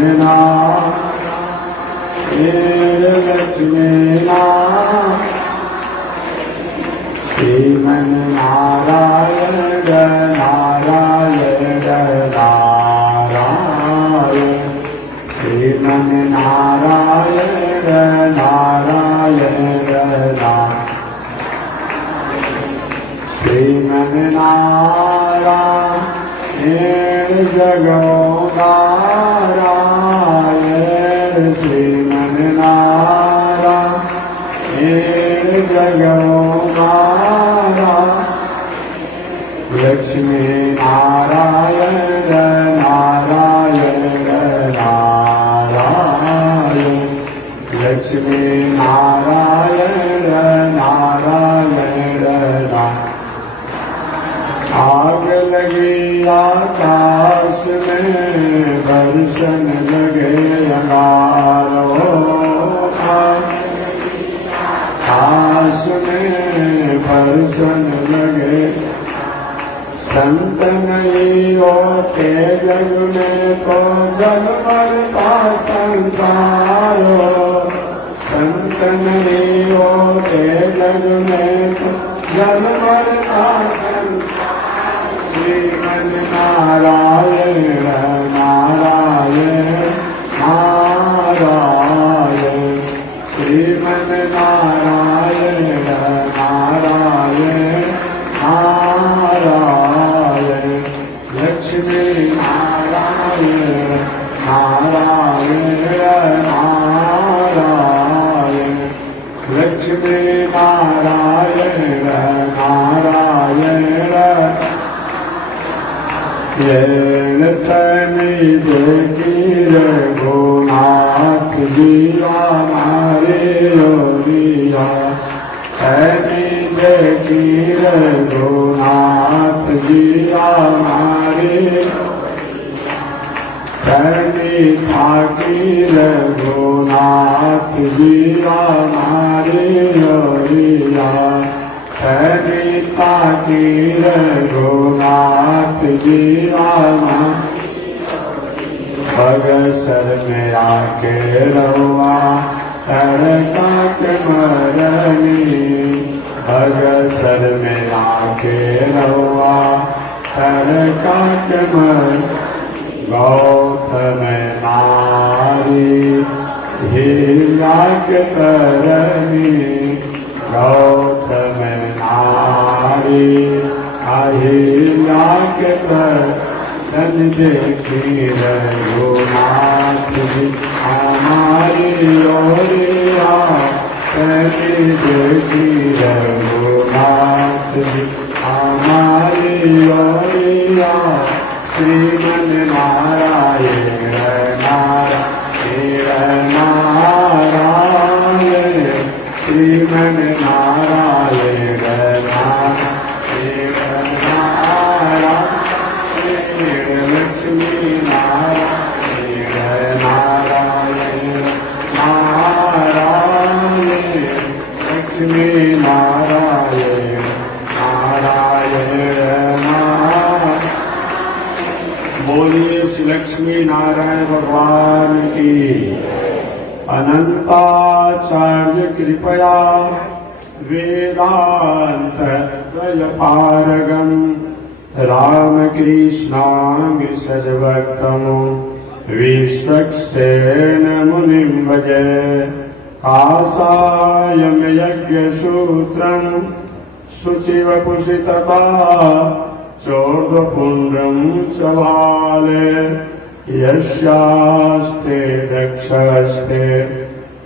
श्रीमन्नारायण लक्ष्मीनारायण श्रीमन्नारायण नारायण नारायण श्रीमन्नारायण नारायण श्रीमन्नारायण जगो नारायण श्रीमन्नारायण जगो नारायण लक्ष्मी नारायण नारायण नारायण लक्ष्मी नारायण नारायण आग लगी आकाश में दर्शन लगे अंगारो आकाश में दर्शन लगे संत नहीं होते जग में तो जग भरता संसारो संत नहीं होते जग में तो जग भरता श्रीमन्नारायण नारायण नारायण श्रीमन्नारायण नारायण नारायण लक्ष्मी नारायण नारायण नारायण लक्ष्मी नारायण नारायण येन तनी देखी रघुनाथ जिया मारे ओरिया तनी देखी रघुनाथ जिया मारे तनी थाकी रघुनाथ जिया मारे ओरिया तनिता की रघुनाथ जीवा बगसर में आके रहुआ तड़का के मरनी बगसर में आके रहुआ तड़का के मर गौतम नारी हीरा के तरनी गौतम नारी अहिल्या के तन देखी रघुनाथ जी हमारी ओरिया तनी देखी रघुनाथ जी हमारी ओरिया श्रीमन्नारायण नारायण नारायण श्रीमन्नारायण नारायण लक्ष्मी नारायण नारायण नारायण लक्ष्मी नारायण नारायण बोलिए श्री लक्ष्मी नारायण भगवान की अनंताचार्य कृपया वेदांत पारगम रामकृष्णामि सद्भक्तम् विश्वक्सेन मुनिं भजे कासायं यज्ञसूत्रं शुचिवपुषितपा चोर्ध्वपुण्ड्रं च भाले यस्यास्ते दक्षहस्ते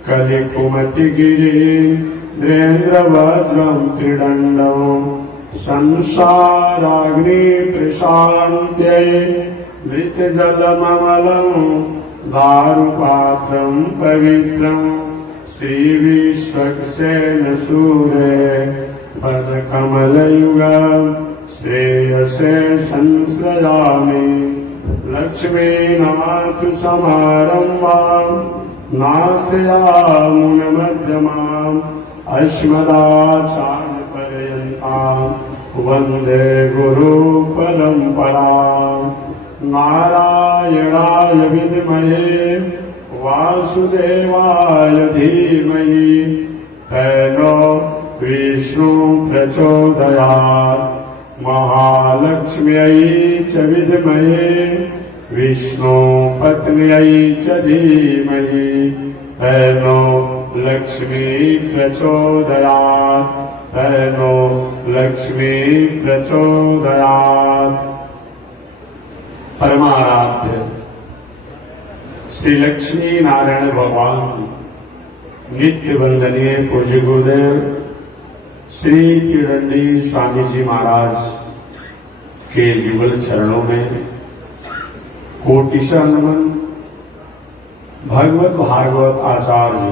कलिकुमतिगिरीन्द्रेन्द्रवज्रं त्रिदण्डम् संसाराग्नि प्रशान्त्यै मृतजलममलं दारुपात्रं पवित्रं श्रीविश्वक्सेन सूरे पदकमलयुगं श्रेयसे संश्रयामि लक्ष्मीनाथ समारम्भां नाथयामुनमध्यमाम् अस्मदाचार्यपर्यन्तां वन्दे गुरुपरम्पराम् नारायणाय विद्महे वासुदेवाय धीमहि तन्नो विष्णु प्रचोदयात्। महालक्ष्म्यै च विद्महे विष्णु पत्न्यै च धीमहि तन्नो लक्ष्मी प्रचोदयात्। तन्नो लक्ष्मी प्रचोदयात्। परमाराध्य श्री लक्ष्मी नारायण भगवान नित्य वंदनीय पूज्य गुरुदेव श्री तिरंडी स्वामी जी महाराज के युगल चरणों में कोटिशः नमन। भगवत भागवत आचार्य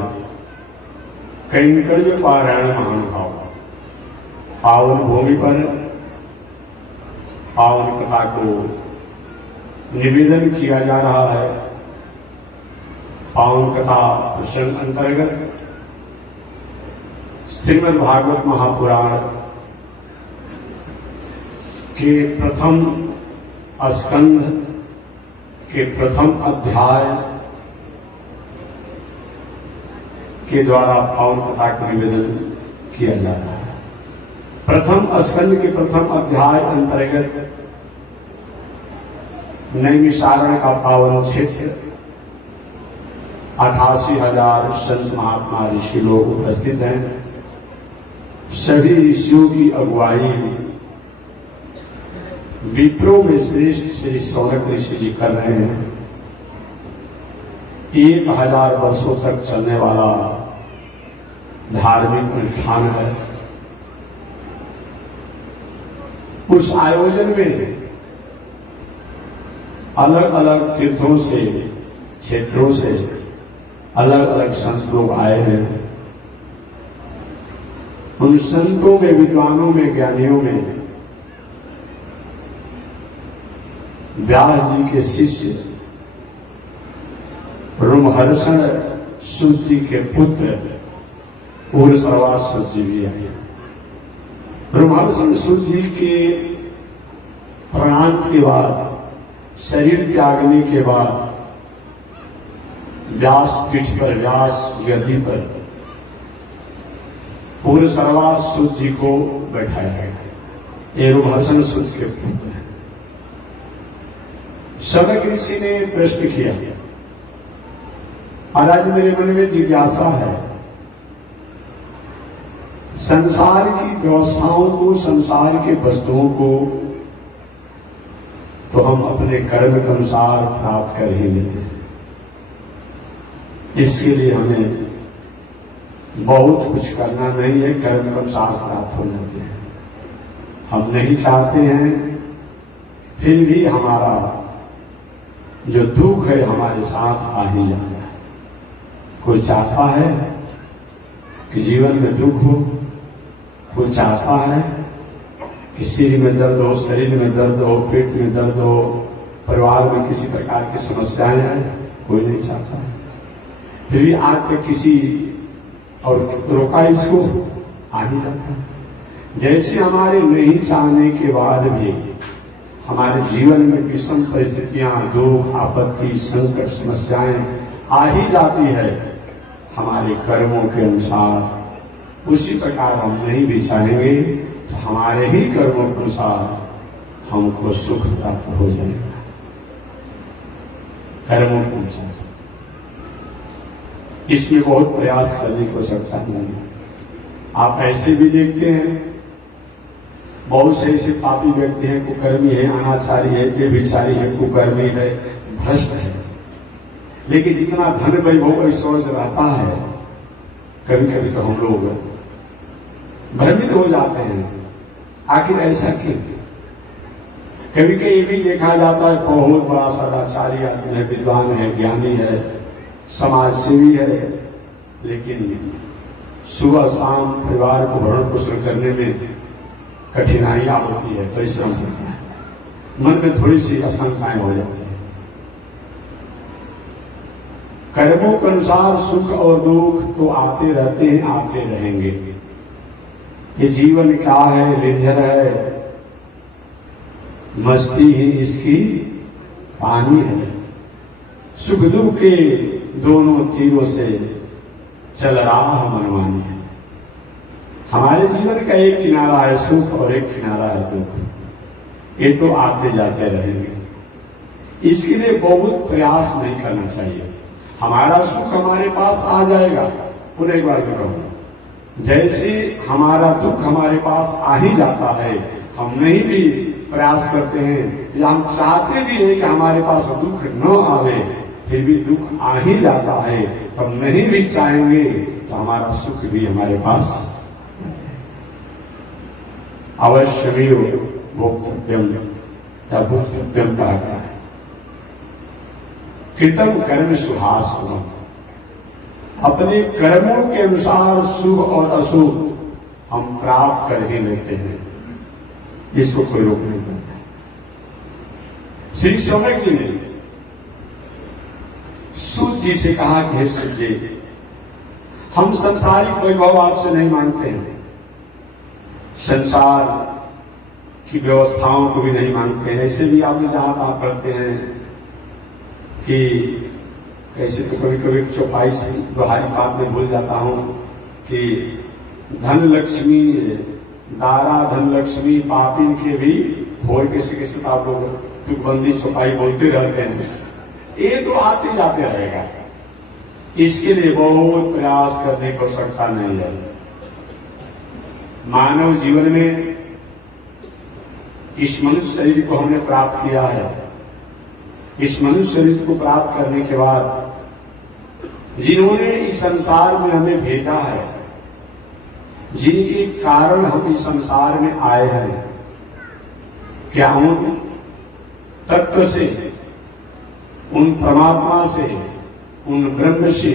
कैंकर्य पारायण महानुभाव पावन भूमि पर पावन कथा को निवेदन किया जा रहा है। पावन कथा प्रसंग अंतर्गत श्रीमद् भागवत महापुराण के प्रथम स्कंध के प्रथम अध्याय के द्वारा पावन कथा का निवेदन किया जा रहा है। प्रथम स्कंध के प्रथम अध्याय अंतर्गत नैमिषारण्य का पावन क्षेत्र 88,000 संत महात्मा ऋषि लोग उपस्थित हैं। सभी ऋषियों की अगुवाई विप्रो में श्रेष्ठ श्री सौनक ऋषि जी कर रहे हैं। 1000 वर्षों तक चलने वाला धार्मिक अनुष्ठान है। उस आयोजन में अलग अलग तीर्थों से क्षेत्रों से अलग अलग संत लोग आए हैं। उन संतों में विद्वानों में ज्ञानियों में व्यास जी के शिष्य रोमहर्षण सूत जी के पुत्र पूर्णश्रवा सूत जी भी आए। रोमहर्षण सूत जी के प्रांत के बाद शरीर त्यागने के बाद व्यास पीठ पर व्यास गद्दी पर पूर्णश्रवा सूत जी को बैठाया गया। ये रोमहर्षण सूत के पुत्र हैं। सनक ऋषि ने प्रश्न किया, आज मेरे मन में जिज्ञासा है, संसार की व्यवस्थाओं को, संसार के वस्तुओं को तो हम अपने कर्म के अनुसार प्राप्त कर ही लेते हैं। इसके लिए हमें बहुत कुछ करना नहीं है, कर्म के अनुसार प्राप्त हो जाते हैं। हम नहीं चाहते हैं, फिर भी हमारा जो दुख है हमारे साथ आ ही जाता है। कोई चाहता है कि जीवन में दुख हो, कोई चाहता है कि सिर में दर्द हो, शरीर में दर्द हो, पेट में दर्द हो, परिवार में किसी प्रकार की समस्याएं हैं, कोई नहीं चाहता है। फिर भी आज तक किसी और रोका इसको आ ही जाता है। जैसे हमारे नहीं चाहने के बाद भी हमारे जीवन में विषम परिस्थितियां, दुख, आपत्ति, संकट, समस्याएं आ ही जाती है हमारे कर्मों के अनुसार। उसी प्रकार हम नहीं भी चाहेंगे तो हमारे ही कर्मों के अनुसार हमको सुख प्राप्त हो जाएगा। कर्मों के अनुसार इसमें बहुत प्रयास करने की आवश्यकता नहीं है। आप ऐसे भी देखते हैं, बहुत से ऐसे पापी व्यक्ति हैं, कुकर्मी है, अनाचारी है, व्यभिचारी है, कुकर्मी है, भ्रष्ट है, लेकिन जितना धन वैभव ऐश्वर्य रहता है, कभी कभी तो हम लोग भ्रमित हो जाते हैं, आखिर ऐसा क्यों? कभी कभी ये भी देखा जाता है, बहुत बड़ा सदाचारी आदमी है, विद्वान है, ज्ञानी है, समाज सेवी है, लेकिन सुबह शाम परिवार को भरण पोषण करने में कठिनाइयां होती है, परिश्रम होता है, मन में थोड़ी सी आशंकाएं हो जाती है। कर्मों के अनुसार सुख और दुख तो आते रहते हैं, आते रहेंगे। ये जीवन क्या है? रिझर है, मस्ती ही इसकी पानी है, सुख दुख के दोनों तीरों से चल रहा मनमानी है। हमारे जीवन का एक किनारा है सुख और एक किनारा है दुख। ये तो आते जाते रहेंगे, इसके लिए बहुत प्रयास नहीं करना चाहिए। हमारा सुख हमारे पास आ जाएगा। पुनः एक बार कहूंगा, जैसे हमारा दुख हमारे पास आ ही जाता है, हम नहीं भी प्रयास करते हैं या हम चाहते भी हैं कि हमारे पास दुख न आवे, फिर भी दुख आ ही जाता है, तो हम नहीं भी चाहेंगे तो हमारा सुख भी हमारे पास अवश्यमेव भोक्तव्यम या भोक्तव्यम कहा गया है। कृतम कर्म शुभास गुणम, अपने कर्मों के अनुसार शुभ और अशुभ हम प्राप्त कर ही लेते हैं, इसको कोई रोक नहीं करता। श्री समय जी ने सूत जी से कहा कि हे सूत जी, हम संसारिक वैभव आपसे नहीं मांगते हैं, संसार की व्यवस्थाओं को भी नहीं मांगते हैं। ऐसे भी आप जहां आप करते हैं कि कैसे तो कभी कभी चौपाई से दोहारी बात में भूल जाता हूं कि धन लक्ष्मी दारा धन लक्ष्मी पापिन के भी होए, कैसे कैसे तो आप लोग तुकबंदी चौपाई बोलते रहते हैं। ये तो आते जाते रहेगा, इसके लिए बहुत प्रयास करने की आवश्यकता नहीं है। मानव जीवन में इस मनुष्य शरीर को हमने प्राप्त किया है। इस मनुष्य शरीर को प्राप्त करने के बाद जिन्होंने इस संसार में हमें भेजा है, जिनके कारण हम इस संसार में आए हैं, क्या उन तत्व से, उन परमात्मा से, उन ब्रह्म से,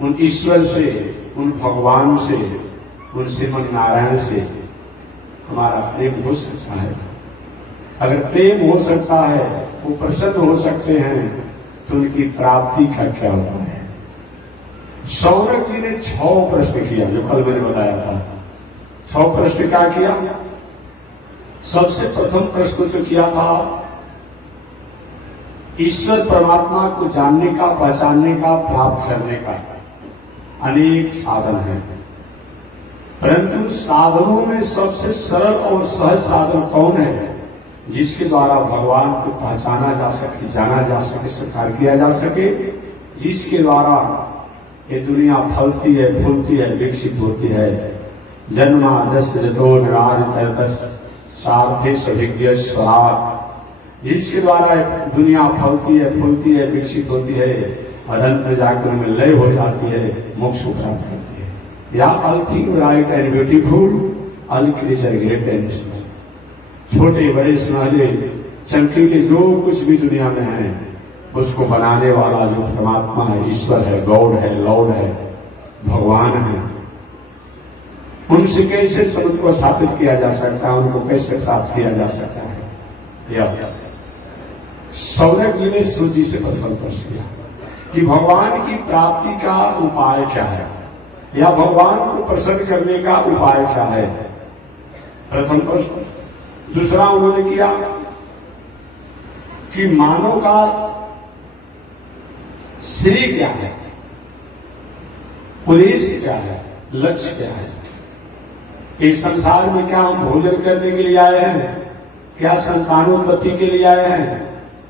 उन ईश्वर से, उन भगवान से, उन श्रीमन नारायण से हमारा प्रेम हो सकता है? अगर प्रेम हो सकता है, वो प्रसन्न हो सकते हैं, तो उनकी प्राप्ति का क्या होता है? सौरभ जी ने 6 प्रश्न किया, जो कल मैंने बताया था। 6 प्रश्न क्या किया? सबसे प्रथम प्रश्न तो किया था ईश्वर परमात्मा को जानने का, पहचानने का, प्राप्त करने का अनेक साधन हैं, परंतु साधनों में सबसे सरल और सहज साधन कौन है जिसके द्वारा भगवान को पहचाना जा सके, जाना जा सके, स्वीकार किया जा सके, जिसके द्वारा ये दुनिया फलती है, फूलती है, विकसित होती है। जन्मादस्य जतो निराज सार्थे सभिज्ञ स्वराट, जिसके द्वारा दुनिया फलती है, फूलती है, विकसित होती है और अंत में जाकर में लय हो जाती है, मोक्ष प्राप्त करती है। या all thing right and beautiful, all creature great and small. छोटे बड़े सुनहरे चमकीले जो कुछ भी दुनिया में है, उसको बनाने वाला जो परमात्मा है, ईश्वर है, गॉड है, लॉर्ड है, भगवान है, उनसे कैसे संबंध को स्थापित किया जा सकता है, उनको कैसे प्राप्त किया जा सकता है? यह सौरभ जी ने सूत जी से प्रश्न किया कि भगवान की प्राप्ति का उपाय क्या है, या भगवान को प्रसन्न करने का उपाय क्या है? प्रथम प्रश्न। दूसरा उन्होंने किया कि मानव का श्रेय क्या है, उद्देश्य क्या है, लक्ष्य क्या है? इस संसार में क्या हम भोजन करने के लिए आए हैं? क्या संतानोत्पत्ति के लिए आए हैं?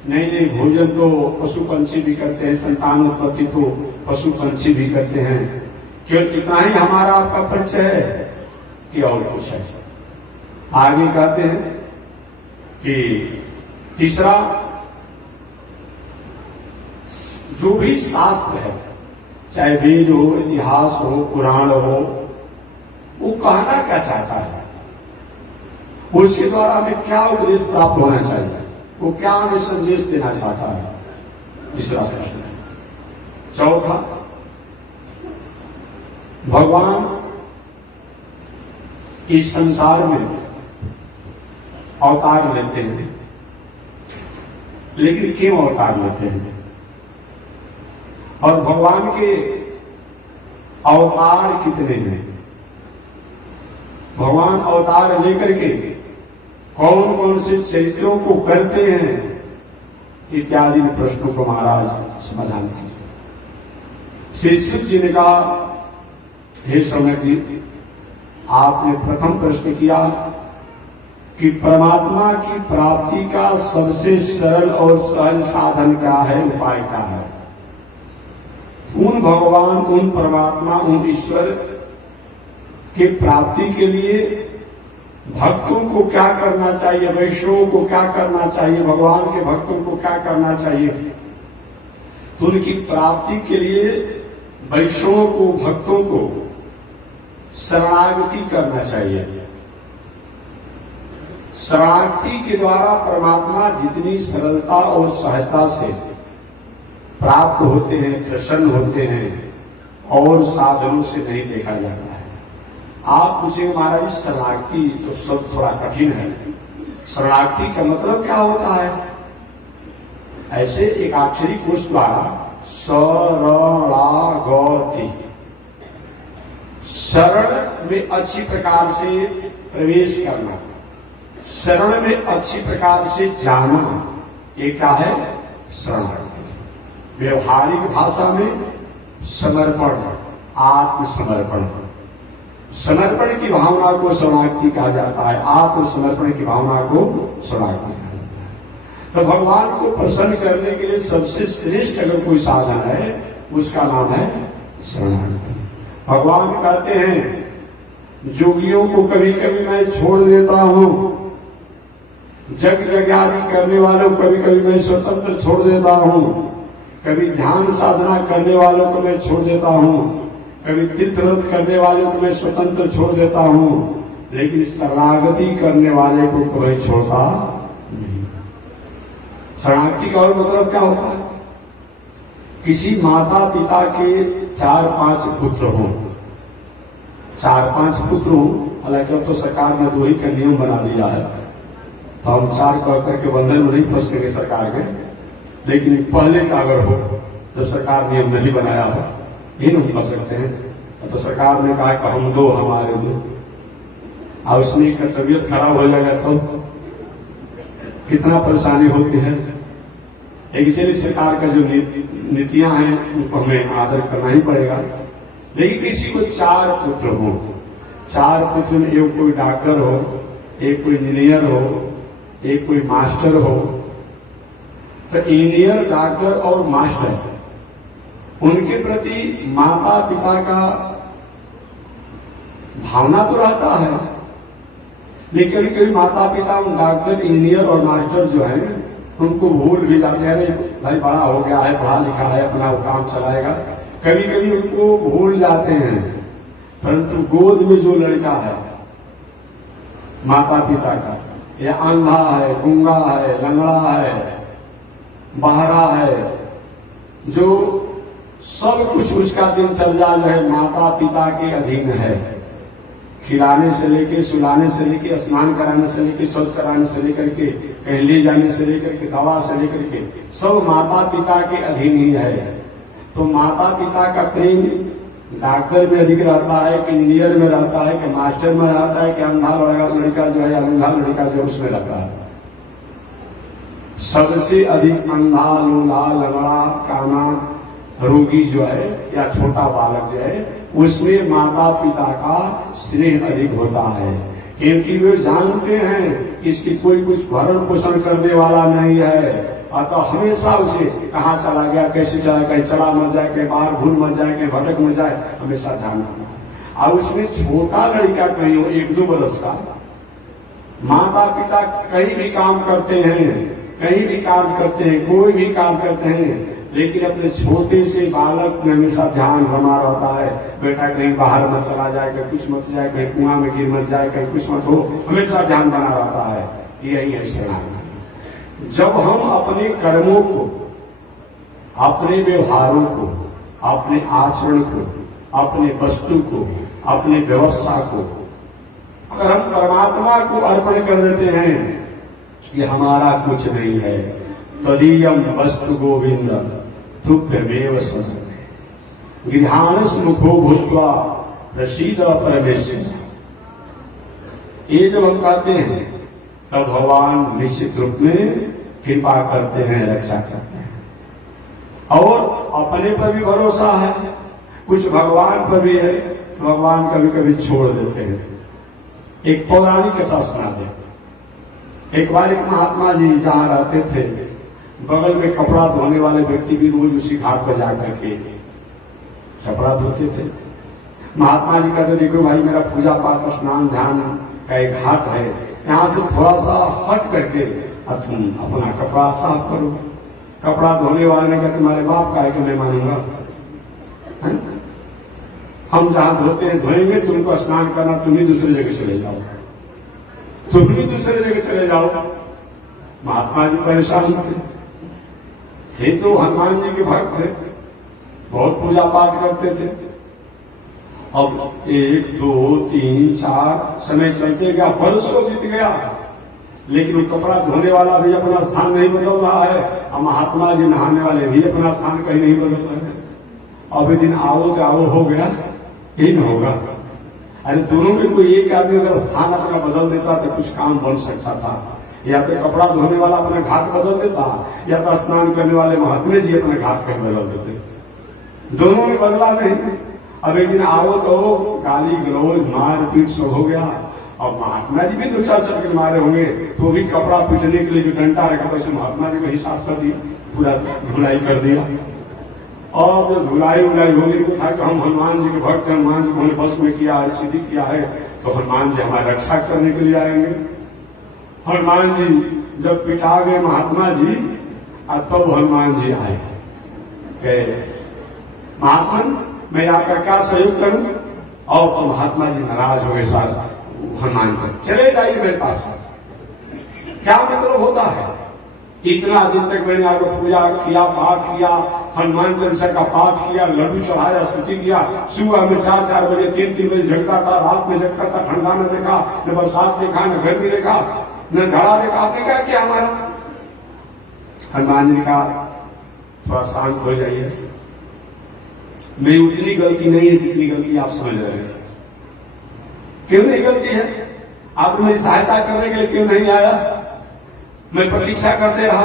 नहीं नहीं, भोजन तो पशु पंछी भी करते हैं, संतानोत्पत्ति तो पशु पंछी भी करते हैं। क्यों इतना ही हमारा आपका परिचय है कि और कुछ है? आगे कहते हैं कि तीसरा, जो भी शास्त्र है, चाहे वेद हो, इतिहास हो, पुराण हो, वो कहना क्या चाहता है, उसके द्वारा हमें क्या उपदेश प्राप्त होना चाहिए, वो क्या हमें संदेश देना चाहता है? तीसरा प्रश्न है। चौथा, भगवान इस संसार में अवतार लेते हैं, लेकिन क्यों अवतार लेते हैं? और भगवान के अवतार कितने हैं? भगवान अवतार लेकर के कौन कौन से चरित्रों को करते हैं, इत्यादि प्रश्नों को महाराज समाधान कीजिए। श्री शुक जी ने कहा, हे सौनक जी, आपने प्रथम प्रश्न किया कि परमात्मा की प्राप्ति का सबसे सरल और सहज साधन क्या है, उपाय क्या है। उन भगवान, उन परमात्मा, उन ईश्वर के प्राप्ति के लिए भक्तों को क्या करना चाहिए, वैष्णवों को क्या करना चाहिए, भगवान के भक्तों को क्या करना चाहिए। तो उनकी प्राप्ति के लिए वैष्णवों को, भक्तों को शरणागति करना चाहिए। शरणागति के द्वारा परमात्मा जितनी सरलता और सहजता से प्राप्त होते हैं, प्रसन्न होते हैं, और साधनों से नहीं देखा जाता है। आप पूछेंगे महाराज शरणागति तो शब्द थोड़ा कठिन है, शरणागति का मतलब क्या होता है। ऐसे एक अक्षरी कोश द्वारा शरणागति, शरण में अच्छी प्रकार से प्रवेश करना, शरण में अच्छी प्रकार से जाना, ये क्या है, शरणागति। व्यवहारिक भाषा में समर्पण, आत्मसमर्पण, समर्पण की भावना को शरणागति कहा जाता है। आत्मसमर्पण की भावना को शरणागति कहा जाता है। तो भगवान को प्रसन्न करने के लिए सबसे श्रेष्ठ अगर कोई साधन है, उसका नाम है शरणागति। भगवान कहते हैं, जोगियों को कभी कभी मैं छोड़ देता हूं, जग जगादि करने वालों को कभी कभी मैं स्वतंत्र छोड़ देता हूं, कभी ध्यान साधना करने वालों को मैं छोड़ देता हूं, कभी तीर्थव्रत करने वाले को मैं स्वतंत्र छोड़ देता हूं, लेकिन शरणागति करने वाले को कोई छोड़ता नहीं। शरणागति का और मतलब क्या होता है, किसी माता पिता के 4-5 पुत्र हों, 4-5 पुत्र हों, हालांकि अब तो सरकार ने 2 ही का नियम बना दिया है, तो हम 4 करके बंधन में नहीं फंसेंगे सरकार के, लेकिन पहले का अगर हो, जब सरकार नियम नहीं बनाया हो, ये नहीं कर सकते हैं। तो सरकार ने कहा कि हम 2, हमारे 2, और उसमें का तबीयत खराब हो जाएगा तो कितना परेशानी होती है। एक इसलिए सरकार का जो नीतियां हैं उनको हमें आदर करना ही पड़ेगा। लेकिन किसी को 4 पुत्र हो, 4 पुत्र में एक कोई डॉक्टर हो, एक कोई इंजीनियर हो, एक कोई मास्टर हो, तो इंजीनियर, डॉक्टर और मास्टर, उनके प्रति माता पिता का भावना तो रहता है, लेकिन कभी कभी माता पिता उन डॉक्टर, इंजीनियर और मास्टर जो है उनको भूल भी जाते हैं। भाई बड़ा हो गया है, पढ़ा लिखा है, अपना वो काम चलाएगा, कभी कभी उनको भूल जाते हैं। परंतु गोद में जो लड़का है माता पिता का, या अंधा है, गूंगा है, लंगड़ा है, बहरा है, जो सब कुछ उसका दिनचर्या जो है माता पिता के अधीन है, खिलाने से लेके, सुलाने से लेके, स्नान कराने से लेके, शौच कराने से लेकर के, कहीं ले जाने से लेकर के, दवा से लेकर के, सब माता पिता के अधीन ही है। तो माता पिता का प्रेम डॉक्टर में अधिक रहता है कि इंजीनियर में रहता है कि मास्टर में रहता है कि अंधा लड़का जो है, अंधा लड़का जो उसमें रहता है। सबसे अधिक अंधा, लूला, लंगड़ा, काना, रोगी जो है या छोटा बालक जो है, उसमें माता पिता का स्नेह अधिक होता है, क्योंकि वे जानते हैं इसकी कोई कुछ भरण पोषण करने वाला नहीं है। अतः हमेशा उसे कहाँ चला गया, कैसे चला, कहीं चला मत जाए, कहीं बाहर भूल मत जाए, कहीं भटक मत जाए, हमेशा ध्यान रखना है। और उसमें छोटा लड़का कहीं हो 1-2 बरस का, माता पिता कहीं भी काम करते हैं, कहीं भी कार्य करते हैं, कोई भी काम करते हैं, लेकिन अपने छोटे से बालक में हमेशा ध्यान बना रहता है, बेटा कहीं बाहर मत चला जाए, कहीं कुछ मत जाए, कहीं कुआं में गिर मत जाए, कहीं कुछ मत हो, हमेशा ध्यान बना रहता है। यही है शरणागति। जब हम अपने कर्मों को, अपने व्यवहारों को, अपने आचरण को, अपने वस्तु को, अपने व्यवस्था को अगर हम परमात्मा को अर्पण कर देते हैं, ये हमारा कुछ नहीं है, तदीयम वस्तु गोविंद तुभ्यमेव शरणं गृहाणस मुखो भूत्वा प्रसीद परमेश्वर। ये जब हम कहते हैं तब भगवान निश्चित रूप में कृपा करते हैं, रक्षा करते हैं। और अपने पर भी भरोसा है, कुछ भगवान पर भी है, भगवान कभी कभी छोड़ देते हैं। एक पौराणिक कथा सुना दे। एक बार एक महात्मा जी जहां रहते थे, बगल में कपड़ा धोने वाले व्यक्ति भी रोज उसी घाट पर जाकर के कपड़ा धोते थे। महात्मा जी कहते, देखो भाई, मेरा पूजा पाठ स्नान ध्यान का एक घाट है, यहाँ से थोड़ा सा हट करके तुम अपना कपड़ा साफ करो। कपड़ा धोने वाले ने कहा, तुम्हारे बाप का है कि मैं मानूंगा? हम जहां धोते हैं धोएंगे, तुमको स्नान करना, तुम ही दूसरी जगह चले जाओ, तुम भी दूसरी जगह चले जाओ। महात्मा जी परेशान थे, तो हनुमान जी के भक्त थे, बहुत पूजा पाठ करते थे। अब 1 2 3 4 समय चलते गया, बरसों बीत गया, लेकिन वो कपड़ा धोने वाला भी अपना स्थान नहीं बदल रहा है, और महात्मा जी नहाने वाले भी अपना स्थान कहीं नहीं बदल रहे हैं। अब एक दिन आओ तो आओ हो गया, यही न होगा। अरे दोनों में कोई एक आदमी अगर स्थान अपना बदल देता तो कुछ काम बन सकता था। या तो कपड़ा धोने वाला अपना घाट बदल देता, या तो स्नान करने वाले महात्मा जी अपने घाट पर बदल देते। दोनों में बदला नहीं। अब एक दिन आओ तो गाली गलौज मार पीट सब हो गया, और महात्मा जी भी 2-4 चक्कर मारे होंगे, तो भी कपड़ा पीटने के लिए जो डंडा रखा था महात्मा जी को हिसाब कर दिया, पूरा धुलाई कर दिया। और जब धुलाई उलाई होगी तो था कि हम हनुमान जी के भक्त, हनुमान जी को हमने बस में किया है, सिद्धि किया है, तो हनुमान जी हमारी रक्षा करने के लिए आएंगे। हनुमान जी जब पिटा गए महात्मा जी, तब हनुमान जी आए, महात्मा मैं आपका क्या सहयोग करूं? और तो महात्मा जी नाराज हो गए, साथ हनुमान जी चले जाइए मेरे पास। क्या मतलब होता है? इतना दिन तक मैंने आपको पूजा किया, पाठ किया, हनुमान चालीसा का पाठ किया, लड्डू चढ़ाया, स्तुति किया, सुबह में 4-4 बजे 3-3 बजे जगता था, रात में जगता था, ठंडा न देखा, न बरसात देखा, न गर्मी देखा, न झाड़ा देखा। आपने क्या किया हमारा? हनुमान जी का थोड़ा शांत हो जाइए, मेरी उतनी गलती नहीं है जितनी गलती आप समझ रहे हैं। क्यों नहीं गलती है? आपने मेरी सहायता करने के लिए क्यों नहीं आया? मैं प्रतीक्षा करते रहा।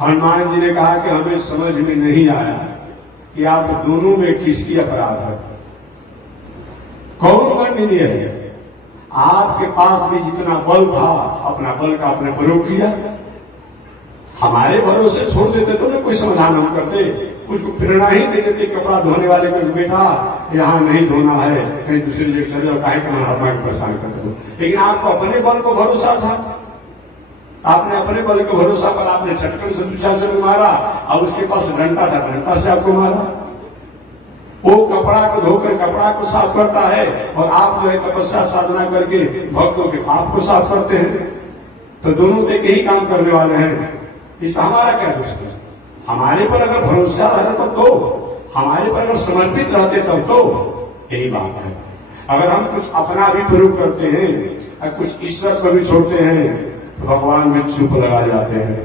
हनुमान जी ने कहा कि हमें समझ में नहीं आया कि आप दोनों में किसकी अपराध है, कौन माननीय है। आपके पास भी जितना बल था, अपना बल का आपने प्रयोग किया, हमारे भरोसे छोड़ देते तो ना कोई समाधान हम करते, उसको प्रेरणा ही दे देते कपड़ा धोने वाले को, बेटा यहाँ नहीं धोना है, कहीं दूसरी जगह चले जाओ, काहे महात्मा को परेशान करते हो। लेकिन आपको अपने बल को भरोसा था, आपने अपने बल के भरोसा पर आपने चटकन से दूसरा से मारा, और उसके पास डंडा था, डंडा से आपको मारा। वो कपड़ा को धोकर कपड़ा को साफ करता है, और आप जो है तपस्या साधना करके भक्तों के पाप को साफ करते हैं। तो दोनों तो एक ही काम करने वाले हैं, इसका हमारा क्या दोष है? हमारे पर अगर भरोसा रहता तब तो, हमारे पर अगर समर्पित रहते तब तो, यही बात है। अगर हम कुछ अपना भी प्रयोग करते हैं और कुछ ईश्वर पर भी छोड़ते हैं, तो भगवान में चुप लगा जाते हैं।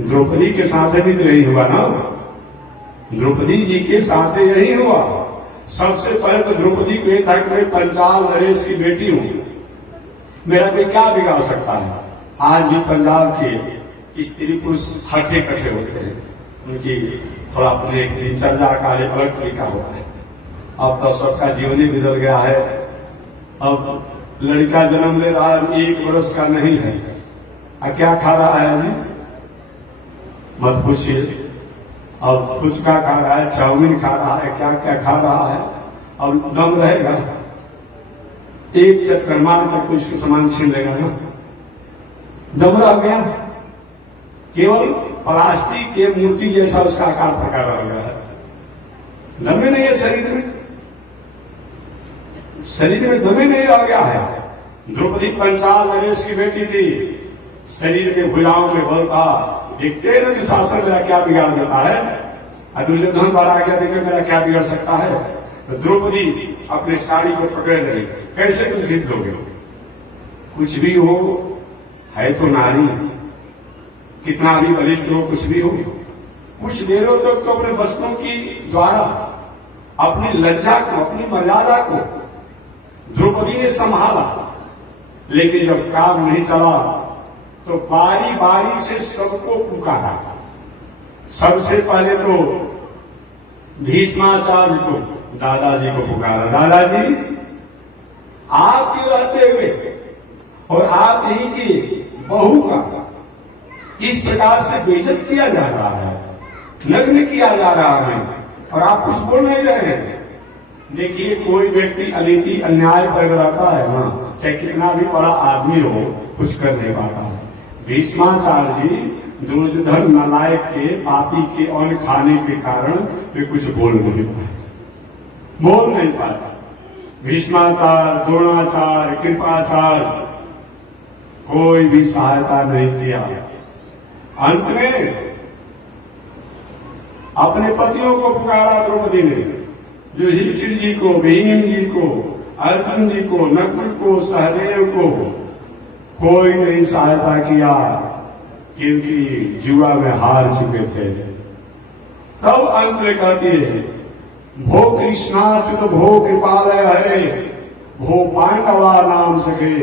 द्रौपदी के साथ भी तो यही हुआ ना, द्रौपदी जी के साथ यही हुआ। सबसे पहले तो द्रौपदी को यह था कि मैं पंचाल नरेश की बेटी हूं, मेरा कोई क्या बिगाड़ सकता है। आज भी पंजाब के स्त्री पुरुष हटे कटे होते हैं, उनकी थोड़ा अपने दिनचर्या का अलग तरीका होता है। अब तो सबका जीवन ही बदल गया है। अब लड़का जन्म ले रहा है, 1 वर्ष का नहीं है, क्या खा रहा है अभी मत पूछिए। अब फुचका खा रहा है, चाउमीन खा रहा है, क्या क्या खा रहा है, और दम रहेगा, एक चक्कर मार कर कुछ के सामान छीन लेगा ना, दम रह गया। केवल प्लास्टिक के मूर्ति जैसा उसका आकार प्रकार रह गया है, दम ही नहीं है शरीर में, शरीर में दम ही नहीं रह गया है। द्रौपदी पंचाल नरेश की बेटी थी, शरीर के भुजाओं में बल था, देखते न कि शासन मेरा क्या बिगाड़ देता है, दुर्योधन पर आ गया, देखिए मेरा क्या बिगड़ सकता है। तो द्रौपदी अपने साड़ी को पकड़े रही, कैसे तुम जीत दोगे? कुछ भी हो, है तो नारी, कितना भी बलिष्ठ हो, कुछ भी हो, कुछ देरों तक तो अपने वस्त्रों की द्वारा अपनी लज्जा को, अपनी मर्यादा को द्रौपदी ने संभाला। लेकिन जब काम नहीं चला तो बारी बारी से सबको पुकारा। सबसे पहले तो भीष्माचार्य को, दादाजी को पुकारा। दादाजी, आप क्यों रहते हुए और आप यहीं की बहू का इस प्रकार से बेइज्जत किया जा रहा है, नग्न किया जा रहा है, और आप कुछ बोल नहीं रहे हैं। देखिए, कोई व्यक्ति अनीति अन्याय पर रहता है ना, चाहे कितना भी बड़ा आदमी हो, कुछ कर नहीं पाता है। भीष्माचार्य जी दुर्योधन नालायक के, पापी के अन्न खाने के कारण वे कुछ बोल नहीं पाए। भीष्माचार्य, द्रोणाचार्य, कृपाचार्य कोई भी सहायता नहीं किया। अंत में अपने पतियों को पुकारा द्रौपदी ने, जो युधिष्ठिर जी को, भीम जी को, अर्जुन जी को, नकुल को, सहदेव को कोई नहीं सहायता किया, क्योंकि जुआ में हार चुके थे। तब अंत में कहती है, भो कृष्णाच्युत भो कृपालय है, भो पांडवा नाम सके,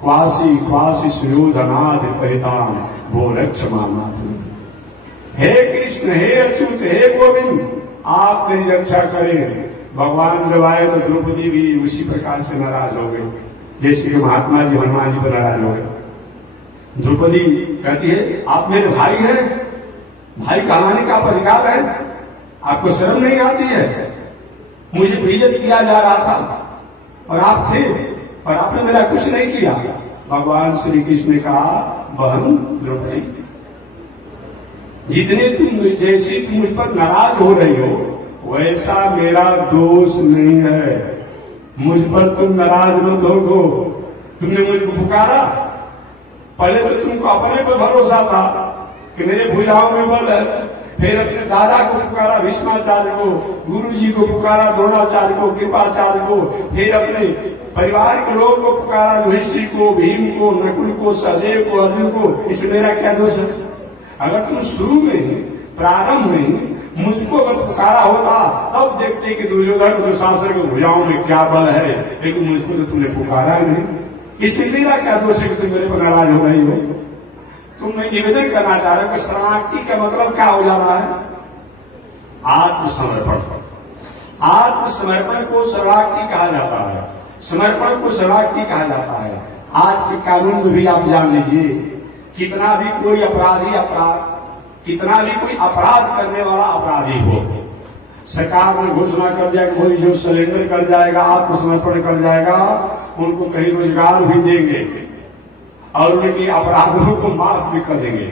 क्वासी क्वासी सुयोधनाद परिताम, भो रक्ष मानाथ। हे कृष्ण, हे अच्युत, हे गोविंद, आप मेरी रक्षा करें। भगवान जब आए तो द्रौपदी भी उसी प्रकार से नाराज हो गई, जैसे कि महात्मा जी हनुमान जी पर नाराज हो गए। द्रौपदी कहती है, आप मेरे भाई हैं, भाई कहलाने का आप अधिकार है, आपको शर्म नहीं आती है? मुझे बेइज्जत किया जा रहा था और आप थे, और आपने मेरा कुछ नहीं किया। भगवान श्री कृष्ण ने कहा, बहन द्रौपदी, जितने तुम, जैसे तुम मुझ पर नाराज हो रही हो, वैसा मेरा दोष नहीं है। मुझ पर तुम नाराज मत हो। तुमने मुझे पुकारा, पहले तो तुमको अपने पर भरोसा था कि मेरे भुजाओं में बल है, फिर अपने दादा को पुकारा, भीष्माचार्य को, गुरु जी को पुकारा, द्रोणाचार्य को, कृपाचार्य को, फिर अपने परिवार के लोगों को पुकारा, युधिष्ठिर को, भीम को, नकुल को, सहदेव को, अर्जुन को। इसमें मेरा क्या दोष है? अगर तुम शुरू में, प्रारंभ में मुझको अगर पुकारा होता, तब देखते कि दुर्योधन और शासन के भुजाओं में क्या बल है, लेकिन मुझको तो तुमने पुकारा नहीं। इसमें मेरा क्या दोष है कि तुम मेरे पर नाराज हो रही हो? तुम मैं निवेदन करना चाह रहे हो कि शरणागति का मतलब क्या हो जा रहा है? आत्मसमर्पण। आत्मसमर्पण को शरणागति कहा जाता है, समर्पण को शरणागति कहा जाता है। आज के कानून में भी आप जान लीजिए, कितना भी कोई अपराध करने वाला अपराधी हो, सरकार ने घोषणा कर दिया कि कोई जो सरेंडर कर जाएगा, आत्मसमर्पण कर जाएगा, उनको कहीं रोजगार भी देंगे और उनके अपराधों को माफ भी कर देंगे।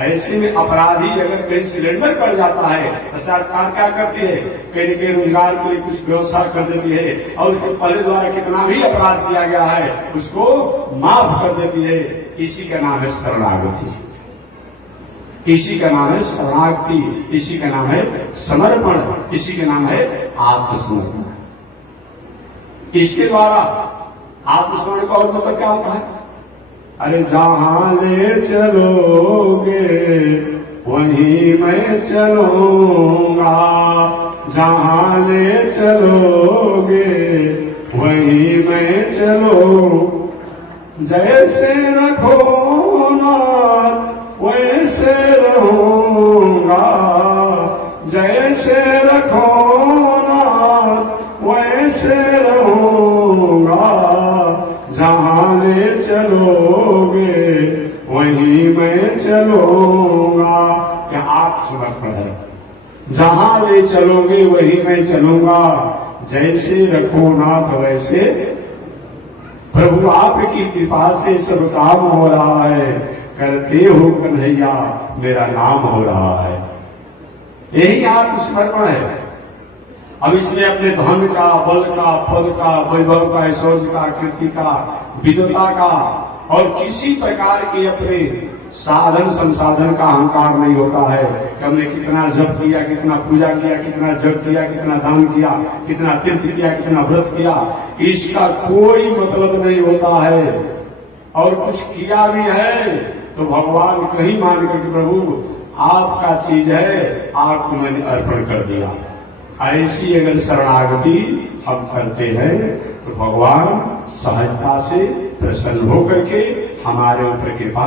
ऐसे में अपराधी अगर कहीं सिलेंडर कर जाता है तो सरकार क्या करती है? कहीं के रोजगार के लिए कुछ व्यवस्था कर देती है, और उसके पहले द्वारा कितना भी अपराध किया गया है उसको माफ कर देती है। इसी का नाम है शरणागति, इसी का नाम है शरणागति, इसी का नाम है समर्पण, इसी का नाम है आत्मसमर्पण। इसके द्वारा आत्मसमर्पण का और मतलब क्या होता है? अरे जहां ले चलोगे वहीं मैं चलूंगा, जहां ले चलोगे वहीं मैं चलूंगा, जैसे रखो नाथ वैसे रहूंगा, जैसे रखो नाथ वैसे रहूंगा, जहां ले चलोगे वहीं मैं चलूंगा। क्या आप समर्पण है? जहां ले चलोगे वहीं मैं चलूंगा, जैसे रखो नाथ वैसे। प्रभु आपकी कृपा से सब काम हो रहा है, करते हो कन्हैया मेरा नाम हो रहा है। यही आत्मसमर्पण है। अब इसमें अपने धन का, बल का, पद का, वैभव का, ऐश्वर्य का, कीर्ति का, विद्वता का और किसी प्रकार के अपने साधन संसाधन का अहंकार नहीं होता है कि हमने कितना जप किया, कितना पूजा किया, कितना जप किया, कितना दान किया, कितना तीर्थ किया, कितना व्रत किया। इसका कोई मतलब नहीं होता है। और कुछ किया भी है तो भगवान कहीं मान कर कि प्रभु आपका चीज है, आपको मैंने अर्पण कर दिया। ऐसी अगर शरणागति हम करते हैं तो भगवान सहजता से प्रसन्न होकर के हमारे ऊपर कृपा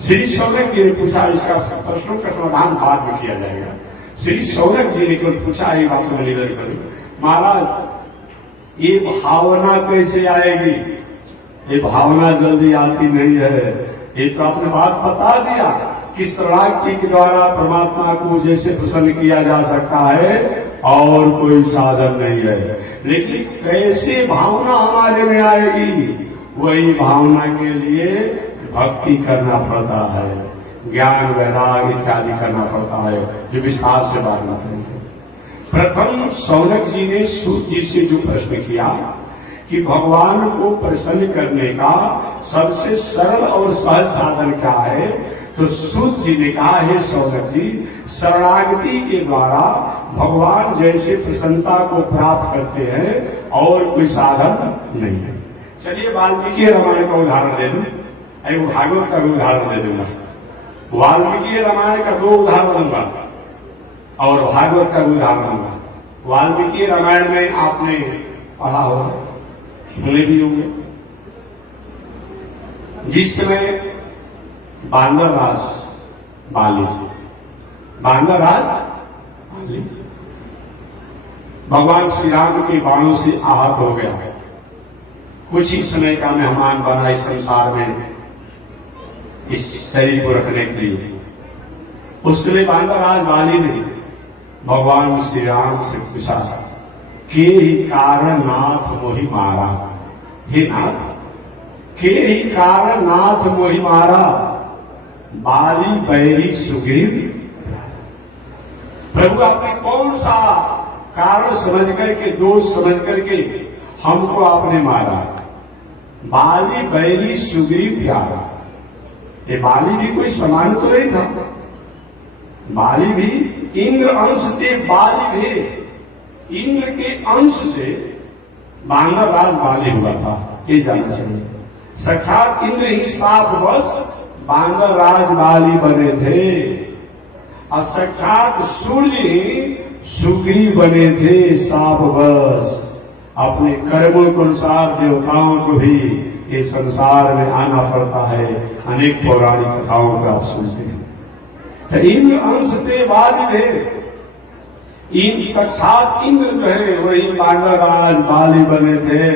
श्री शौनक जी ने पूछा, इसका प्रश्नों का समाधान बाद में किया जाएगा। श्री शौनक जी ने केवल पूछा, ये बात में निवेदन करूं, महाराज ये भावना कैसे आएगी? ये भावना जल्दी आती नहीं है। ये तो आपने बात बता दिया कि शरणागति के द्वारा परमात्मा को जैसे प्रसन्न किया जा सकता है और कोई साधन नहीं है, लेकिन कैसे भावना हमारे में आएगी? वही भावना के लिए भक्ति करना पड़ता है, ज्ञान वैराग इत्यादि करना पड़ता है, जो विस्तार से बात करेंगे। प्रथम शौनक जी ने सूत जी से जो प्रश्न किया कि भगवान को प्रसन्न करने का सबसे सरल और सहज साधन क्या है, तो सूत जी ने कहा, है शौनक जी, शरणागति के द्वारा भगवान जैसे प्रसन्नता को प्राप्त करते हैं और कोई साधन नहीं है। चलिए वाल्मीकि रामायण का उदाहरण दे दूं, एक भागवत का भी उदाहरण दे दूंगा। वाल्मीकि रामायण का 2 उदाहरण दूंगा और भागवत का भी उदाहरण दूंगा। वाल्मीकि रामायण में आपने पढ़ा होगा, सुने भी होंगे। जिस समय बांदर राज बाली भगवान श्री राम के बाणों से आहत हो गया, कुछ ही समय का मेहमान बना इस संसार में इस शरीर को रखने के लिए। उस समय बांदर राज बाली ने भगवान श्री राम से पूछा के ही कारण नाथ मोहि मारा, हे नाथ के ही कारण नाथ मोहि मारा, बाली बैरी सुग्रीव। प्रभु आपने कौन सा कारण समझ करके, दोष समझ करके हमको आपने मारा? बाली बैरी सुग्रीव प्यारा। ये बाली भी कोई समान तो नहीं था, बाली भी इंद्र अंश थे, बाली भी इंद्र के अंश से बांदर राज बाली हुआ था, ये जानना चाहिए। साक्षात इंद्र ही शापवश बांदर राज बाली बने थे और साक्षात सूर्य ही सुग्रीव बने थे शापवश। अपने कर्मों के अनुसार देवताओं को भी ये संसार में आना पड़ता है। अनेक पौराणिक कथाओं को आप सुनते हैं। तो इंद्र अंश थे बाली थे, इन साक्षात इंद्र जो है वही बांदर राज बाली बने थे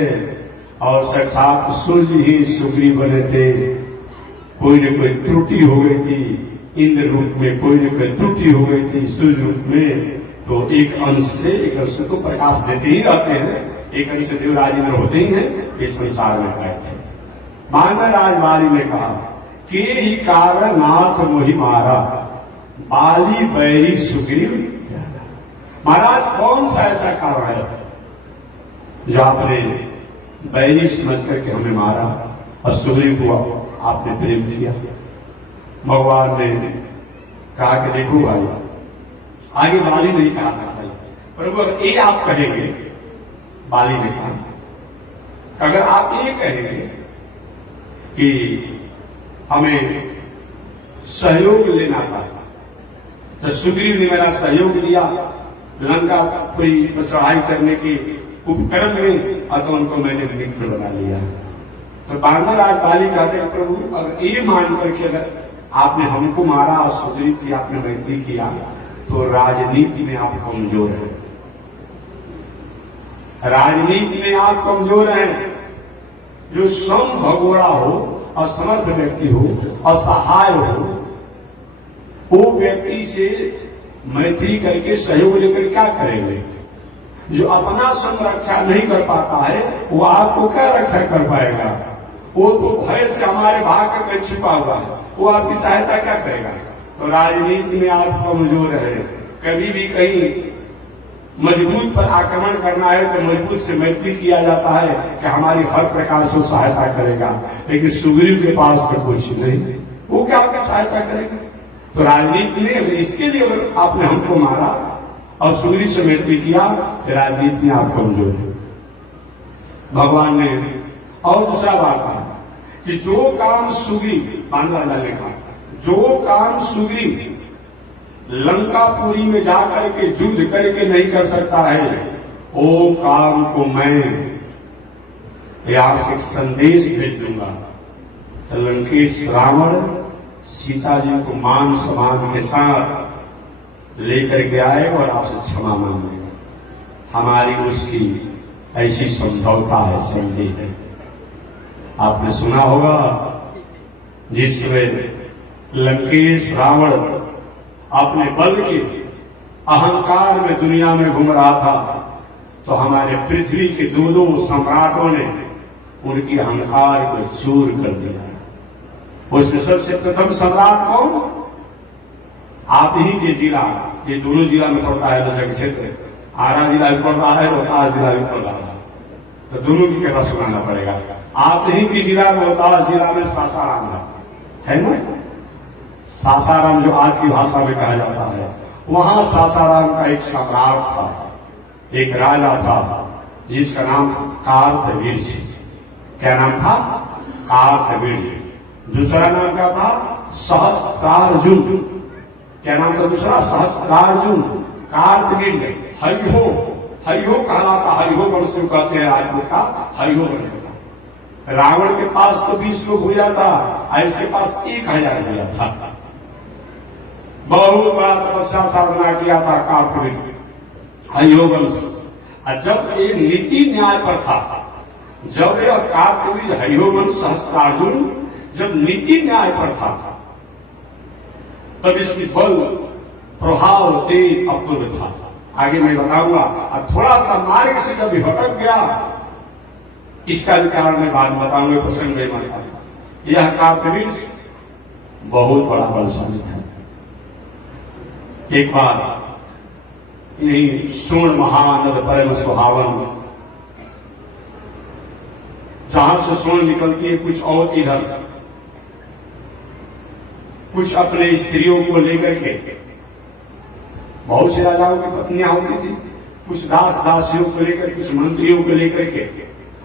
और साक्षात सूर्य ही सुग्रीव बने थे। कोई न कोई त्रुटि हो गई थी इंद्र रूप में, कोई न कोई त्रुटि हो गई थी सूर्य रूप में। तो एक अंश से एक अंश को प्रकाश देते ही रहते हैं, एक अंश से देवराज इंद्र होते ही हैं, इस संसार में आए थे। बांदर राज बाली ने कहा के ही कारण नाथ मोहि मारा, बाली बैरी सुग्रीव। महाराज कौन सा ऐसा कारण है जो आपने बैरी समझ करके हमें मारा और सुग्रीव को आपने प्रेम किया? भगवान ने कहा कि देखो भाई, आगे बाली नहीं कहा था भाई, प्रभु अगर ये आप कहेंगे, बाली ने कहा अगर आप ये कहेंगे कि हमें सहयोग लेना था, तो सुग्रीव ने मेरा सहयोग दिया लंका पूरी चढ़ाई करने के उपक्रम में, और तो उनको मैंने मित्र बना लिया। तो बांदर राज बाली कहते हैं प्रभु अगर ये मान करके अगर आपने हमको मारा और सुग्रीव की आपने मैत्री किया, तो राजनीति में आप कमजोर हैं, राजनीति में आप कमजोर हैं। जो सम भगोड़ा हो, असमर्थ व्यक्ति हो, असहाय हो, वो व्यक्ति से मैत्री करके सहयोग लेकर क्या करेंगे? जो अपना संरक्षा नहीं कर पाता है वो आपको क्या रक्षा कर पाएगा? वो तो भय से हमारे भाग में छिपा हुआ है, वो आपकी सहायता क्या करेगा? तो राजनीति में आप कमजोर है। कभी भी कहीं मजबूत पर आक्रमण करना है तो मजबूत से मैत्री किया जाता है कि हमारी हर प्रकार से सहायता करेगा, लेकिन सुग्रीव के पास तो कुछ नहीं, वो क्या आपकी सहायता करेगा? तो राजनीति में इसके लिए अगर आपने हमको मारा और सुग्रीव से मैत्री किया, तो राजनीति में आप कमजोर है। भगवान ने और दूसरा बात कहा कि जो काम सुग्रीव, बांदर ने कहा जो काम सुग्रीव लंकापुरी में जाकर के युद्ध करके नहीं कर सकता है, वो काम को मैं यहाँ से एक संदेश भेज दूंगा। तो लंकेश रावण सीता जी को मान सम्मान के साथ लेकर के आए और आपसे क्षमा मांगे। हमारी उसकी ऐसी समझौता है, संधि है। आपने सुना होगा जिसमें लंकेश रावण अपने बल के अहंकार में दुनिया में घूम रहा था, तो हमारे पृथ्वी के दो सम्राटों ने उनकी अहंकार को चूर कर दिया। उसमें सबसे प्रथम सम्राट कौन? आप ही के जिला, ये दोनों जिला में पड़ता है दशक क्षेत्र, आरा जिला भी पड़ रहा है, रोहतास जिला भी पड़ रहा है, तो दोनों की कथा सुनाना पड़ेगा। आप ही के जिला रोहतास जिला में सासाराम है ना, सासाराम जो आज की भाषा में कहा जाता है, वहां सासाराम का एक सम्राट था, एक राजा था जिसका नाम कार्तवीर्य। क्या नाम था? कार्तवीर्य। दूसरा नाम क्या था? सहस्त्रार्जुन। क्या नाम था दूसरा? सहस्त्रार्जुन। कार्तवीर्य। हरिहो, हरिहो कहलाता, हरिहो वंश कहते हैं राजपूत का, हरिहो वंश का। रावण के पास तो 20 लोग हो जाता, इसके पास 1000 हो जाता। बहुत बड़ा तपस्या साधना किया था कार्तवीर्य, हरिहो वंश। जब ये नीति न्याय पर था, जब यह कार्तवीर्य हरिहो वंश सहस्त्रार्जुन जब नीति न्याय पर था, तब इसकी बल प्रभाव तेज अपूर्व था। आगे मैं बताऊंगा। अब थोड़ा सा मार्ग से जब भटक गया, इसका भी कारण मैं बाद में बताऊंगा, प्रसंग में बताऊंगा। यह कार्तवीर्य बहुत बड़ा बलशाली था। एक बार यही सोन महानद परम सुहावन, जहां से सोन निकलती है कुछ और इधर, कुछ अपने स्त्रियों को लेकर के, बहुत से राजाओं की पत्नियां होती थी, कुछ दास दासियों को लेकर, कुछ मंत्रियों को लेकर के,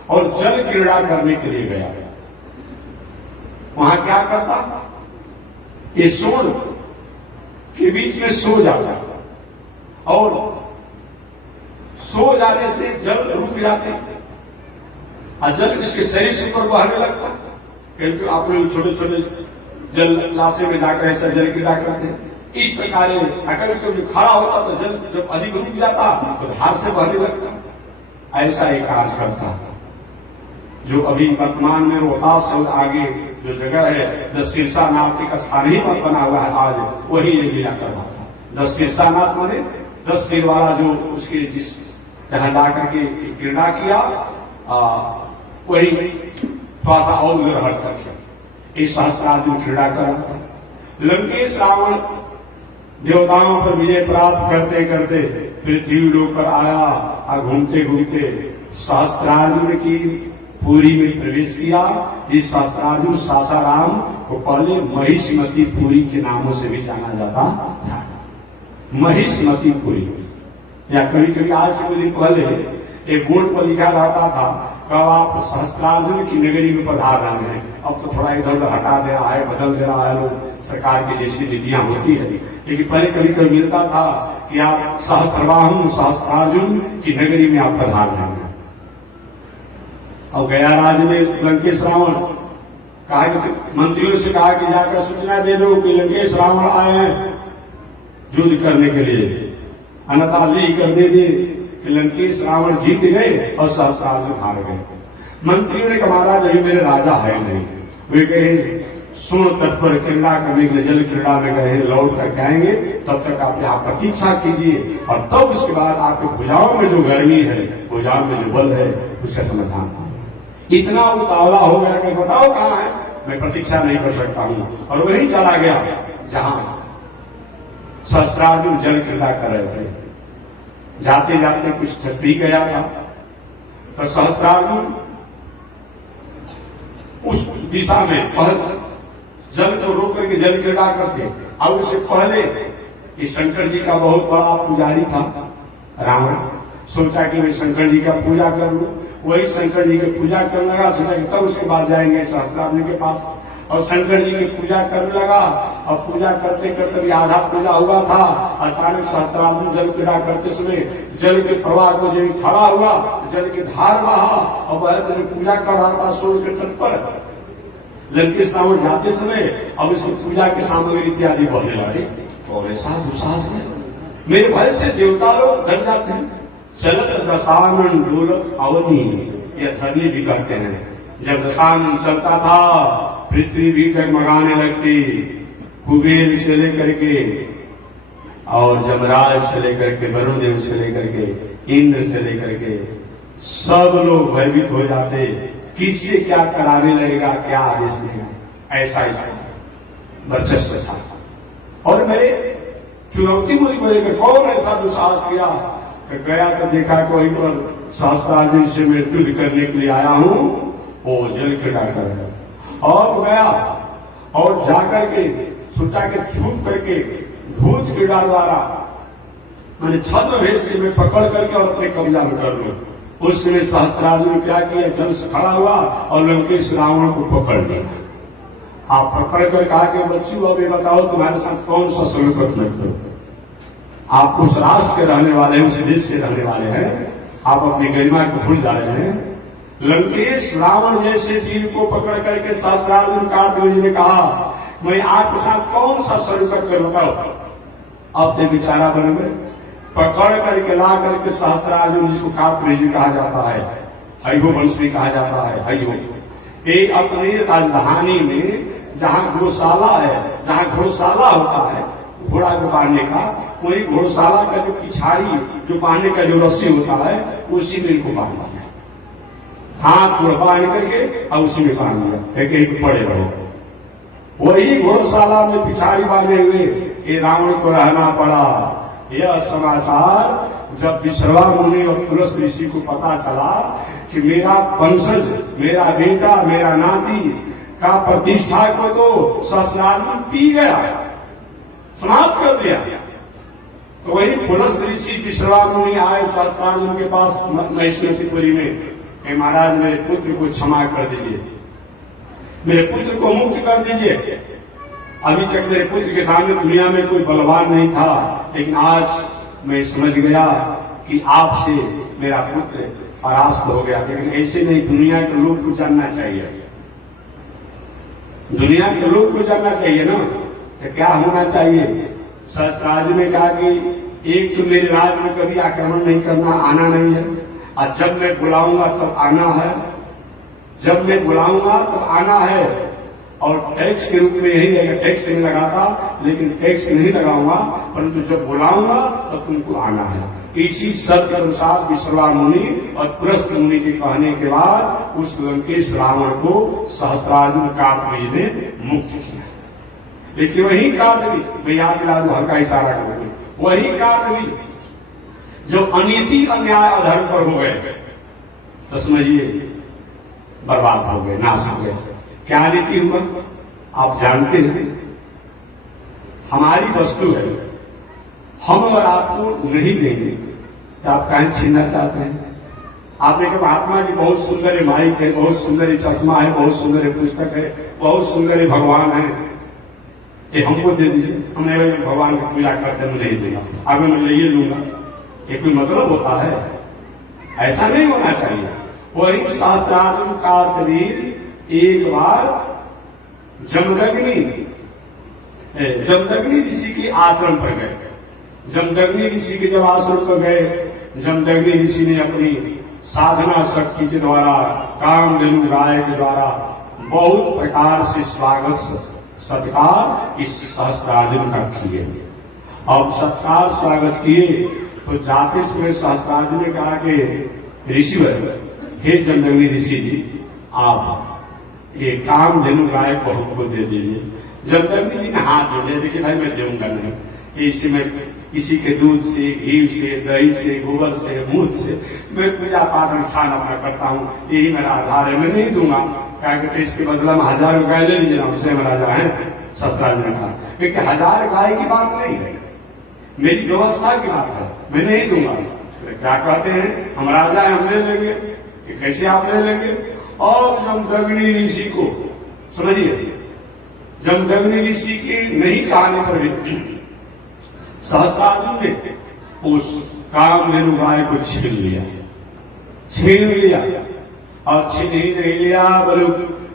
और जल क्रीड़ा करने के लिए गया। वहां क्या करता? ये सोन के बीच में सो जाता, और सो जाने से जल रुक जाते, और जल इसके शरीर से ऊपर बहने लगता। क्योंकि आप लोग छोटे छोटे जल लाशे में जाकर ऐसा जल क्रीड़ा करते हैं। इस प्रकार अगर कभी खड़ा होता तो जल जब अधिक रुक जाता तो धार से बहने लगता। ऐसा एक कार्य करता, जो अभी वर्तमान में रोहतास से आगे जो जगह है, दशशीर्षानाथ का स्थान ही पर बना हुआ है आज, वही ये लीला कर रहा था। दशशीर्षानाथ माने 10 सिर वाला, जो उसके जिस जहां ला करके क्रीड़ा किया, वही थोड़ा सा और हट करके इस सहस्त्रार्जुन क्रीड़ा करा। लंकेश रावण देवताओं पर विजय प्राप्त करते करते पृथ्वी लोक पर आया, और घूमते घूमते सहस्त्रार्जुन की पुरी में प्रवेश किया। जिस सहस्त्रार्जुन सासाराम को पहले महिष्मती पुरी के नामों से भी जाना जाता था। महिष्मती पुरी, या कभी कभी आज से कुछ दिन पहले एक बोर्ड पर लिखा रहता था, कब आप सहस्त्रार्जुन की नगरी में पधार रहे हैं। अब तो थोड़ा इधर उधर हटा दे रहा है, बदल दे रहा है, लोग सरकार की जैसी नीतियां होती है, लेकिन पहले कभी कभी मिलता था कि आप सहस्त्रबाहु सहस्त्रार्जुन की नगरी में आप पधार रहे हैं। और गया राज्य में लंकेश रावण कहा कि मंत्रियों से कहा कि जाकर सूचना दे दो कि लंकेश रावण आए हैं युद्ध करने के लिए, अन्यथा ली कर दे दे कि लंकेश रावण जीत गए और सहस्त्रार्जुन हार गए। मंत्रियों ने कहा महाराज अभी मेरे राजा है नहीं, वे कहे सोन तट पर क्रीड़ा करने के लिए जल क्रीड़ा में गए, लौट करके आएंगे, तब तक आप यहाँ प्रतीक्षा कीजिए, और तब उसके बाद आपके भुजाओं में जो गर्मी है, भुजाओं में जो बल है, उसका समाधान। इतना उतावला हो गया कि बताओ कहाँ है, मैं प्रतीक्षा नहीं कर सकता हूँ, और वही चला गया जहां सहस्त्रार्जुन जल क्रीड़ा कर रहे थे। जाते जाते कुछ पी गया था, तो सहस्त्रार्जुन उस दिशा में पहले जल को रोक करके जल क्रीड़ा करते। अब उससे पहले इस शंकर जी का बहुत बड़ा पुजारी था रावण, सोचा कि मैं शंकर जी का पूजा कर लूं। वही शंकर जी की पूजा करने लगा, सोचा कि तब उसके बाद जाएंगे सहस्त्रार्जुन के पास, और शंकर जी की पूजा करने लगा। और पूजा करते करते भी आधा पूजा हुआ था, अचानक सहस्त्रार्जुन जल क्रीड़ा करते समय जल के प्रवाह को जब खड़ा हुआ, जल की धार बहा, और वह पूजा कर रहा था सूर्य के तट पर, लंकेश रावण जाते समय अब इसकी पूजा की सामग्री इत्यादि बढ़ने लगे और ऐसा दुस्साहस है, मेरे भय से देवता लोग डर जाते हैं। चलत दशानन डोलत अवनी, यह धरनी भी कहते हैं। जब दशानन चलता था पृथ्वी भी डगमगाने लगती, कुबेर से लेकर के और जमराज से लेकर के, वरुण देव से लेकर के, इंद्र से लेकर के सब लोग भयभीत हो जाते, किससे क्या कराने लगेगा, क्या आदेश देगा, ऐसा वर्चस्व था। और मेरे चुनौती मुझे बोलेगा कौन ऐसा दुस्साहस किया, तो गया तो देखा कोई पर सहस्त्रार्जुन से मैं युद्ध करने के लिए आया हूं, वो जल क्रीड़ा कर और गया और जाकर के सोचा के छूट करके भूत क्रीड़ा द्वारा मैंने छद्म भेद से मैं पकड़ करके और अपने कब्जा में कर लूं। उस समय सहस्त्रार्जुन क्या किया, जल से खड़ा हुआ और लंकेश रावण को पकड़ लिया। आप पकड़ कर कहा कि बच्चों अब ये बताओ तुम्हारे साथ कौन सा सलूकत मैं करूं, आप उस राष्ट्र के रहने वाले हैं, उस देश के रहने वाले हैं, आप अपनी गरिमा को भूल जा रहे हैं। लंकेश रावण जैसे जीव को पकड़ करके सहस्त्रार्जुन कार्तवीर्य जी ने कहा मैं आपके साथ कौन सा सलूकत कर बताओ। अब तो बेचारा बन गए, पकड़ करके ला करके सहस्त्रार्जुन जिसको कार्तवीर्य कहा जाता है, हयो वंश भी कहा जाता है, हयो ये अपनी राजधानी में जहाँ गौशाला है, जहाँ घोड़शाला होता है घोड़ा को बांधने का, वही घोड़शाला का जो पिछाड़ी जो बांधने का जो रस्सी होता है उसी में इनको बांध दिया, हाथ थोड़ा बांध करके और उसी में बांध दिया, एक पड़े रहो। वही घोड़शाला में पिछाड़ी बांधे हुए ये रावण को रहना पड़ा। यह समाचार जब विश्रवा मुनि और पुलस ऋषि को पता चला कि मेरा वंशज, मेरा बेटा, मेरा नाती का प्रतिष्ठा को तो सहस्त्रार्जुन पी गया, समाप्त कर दिया, तो वही पुलस ऋषि विश्रवा मुनि आए सहस्त्रार्जुन के पास महिष्मतीपुरी में, महाराज मेरे पुत्र को क्षमा कर दीजिए, मेरे पुत्र को मुक्त कर दीजिए। अभी तक मेरे पुत्र के सामने दुनिया में कोई बलवान नहीं था, लेकिन आज मैं समझ गया कि आपसे मेरा पुत्र परास्त हो गया। लेकिन ऐसे नहीं, दुनिया के लोग को जानना चाहिए, दुनिया के लोग को जानना चाहिए ना। तो क्या होना चाहिए, सहस्त्रार्जुन ने कहा कि एक तो मेरे राज में कभी आक्रमण नहीं करना, आना नहीं है, और जब मैं बुलाऊंगा तब आना है, जब मैं बुलाऊंगा तब आना है, और टैक्स के रूप में यही रहेगा, टैक्स नहीं लगाता, लेकिन टैक्स नहीं लगाऊंगा, परंतु जब बुलाऊंगा तब तुमको आना है। इसी शब्द के अनुसार विश्रवा मुनि और पुलस्त मुनि के कहने के बाद उस लंकेश रावण को सहस्त्रार्जुन कार्तवीर्य ने मुक्त किया। लेकिन वही कार्तवीर्य, मैं याद दिला दूं, हल्का इशारा करूंगी, वही कार्तवीर्य जो अनीति अन्याय अधर्म पर हो गए तो समझिए बर्बाद हो गए, नाश हो गए। क्या नीति हुआ आप जानते हैं, हमारी वस्तु है, हम और आपको नहीं देंगे तो आप कहीं छीनना चाहते हैं। आपने कहा महात्मा जी बहुत सुंदर माइक है, बहुत सुंदर चश्मा है, बहुत सुंदर पुस्तक है, बहुत सुंदर भगवान है, ये हमको दे दीजिए। हमने भगवान की पूजा करते हैं, नहीं देगा, आगे मैं ले लूंगा, ये कोई मतलब होता है? ऐसा नहीं होना चाहिए। वही सहस्त्रार्जुन कार्तवीर्य एक बार जमदग्नि ऋषि के आश्रम पर गए। जमदग्नि ऋषि के जब आश्रम पर गए, जमदग्नि ऋषि ने अपनी साधना शक्ति के द्वारा, कामधेनु गाय के द्वारा बहुत प्रकार से स्वागत सत्कार इस सहस्त्रार्जुन का किए। अब सत्कार स्वागत किए तो जाते समय सहस्त्रार्जुन ने कहा कि ऋषिवर, हे जमदग्नि ऋषि जी, आप ये कामधेनु गाय को हमको दे दीजिए। जमदग्नि जी ने हाथ जोड़े, देखिए भाई मैं दूंगा नहीं, इसी में किसी के दूध से, घी से, दही से, गोबर से, मूत से मैं पूजा पाठ अनुष्ठान अपना करता हूँ, यही मेरा आधार है, मैं नहीं दूंगा। क्या कहते इसके बदला में 1000 गाय ले लीजिए ना, उसे में राजा है। सहस्त्रार्जुन ने कहा क्योंकि 1000 गाय की बात नहीं है, मेरी व्यवस्था की बात है, मैं नहीं दूंगा। तो क्या कहते हैं, हम राजा है, हम ले लेंगे। कैसे आप ले लेंगे? और जमदग्नि ऋषि को समझिए, जमदग्नि ऋषि के नहीं कहने पर भी सहस्त्रार्जुन ने उस कामधेनु गाय को छीन लिया और छीन ही नहीं लिया, बोलो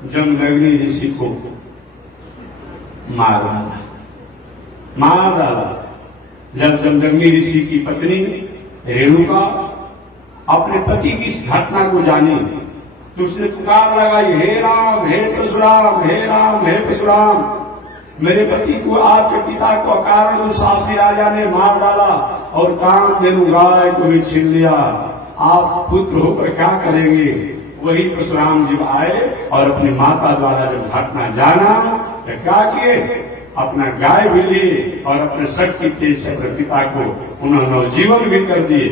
जमदग्नि ऋषि को मार डाला। जब जमदग्नि ऋषि की पत्नी रेणुका अपने पति की इस घटना को जानी तो उसने पुकार लगाई, हे राम हे परशुराम, हे राम हे परशुराम, मेरे पति को आपके पिता को अकारण उस सासी राजा ने मार डाला और कामधेनु गाय को भी छीन लिया। आप पुत्र होकर क्या करेंगे? वही परशुराम जी आए और अपनी माता द्वारा जब घटना जाना तो क्या किए, अपना गाय भी लिए और अपने शक्ति तेज से अपने पिता को उन्होंने नवजीवन भी कर दिए,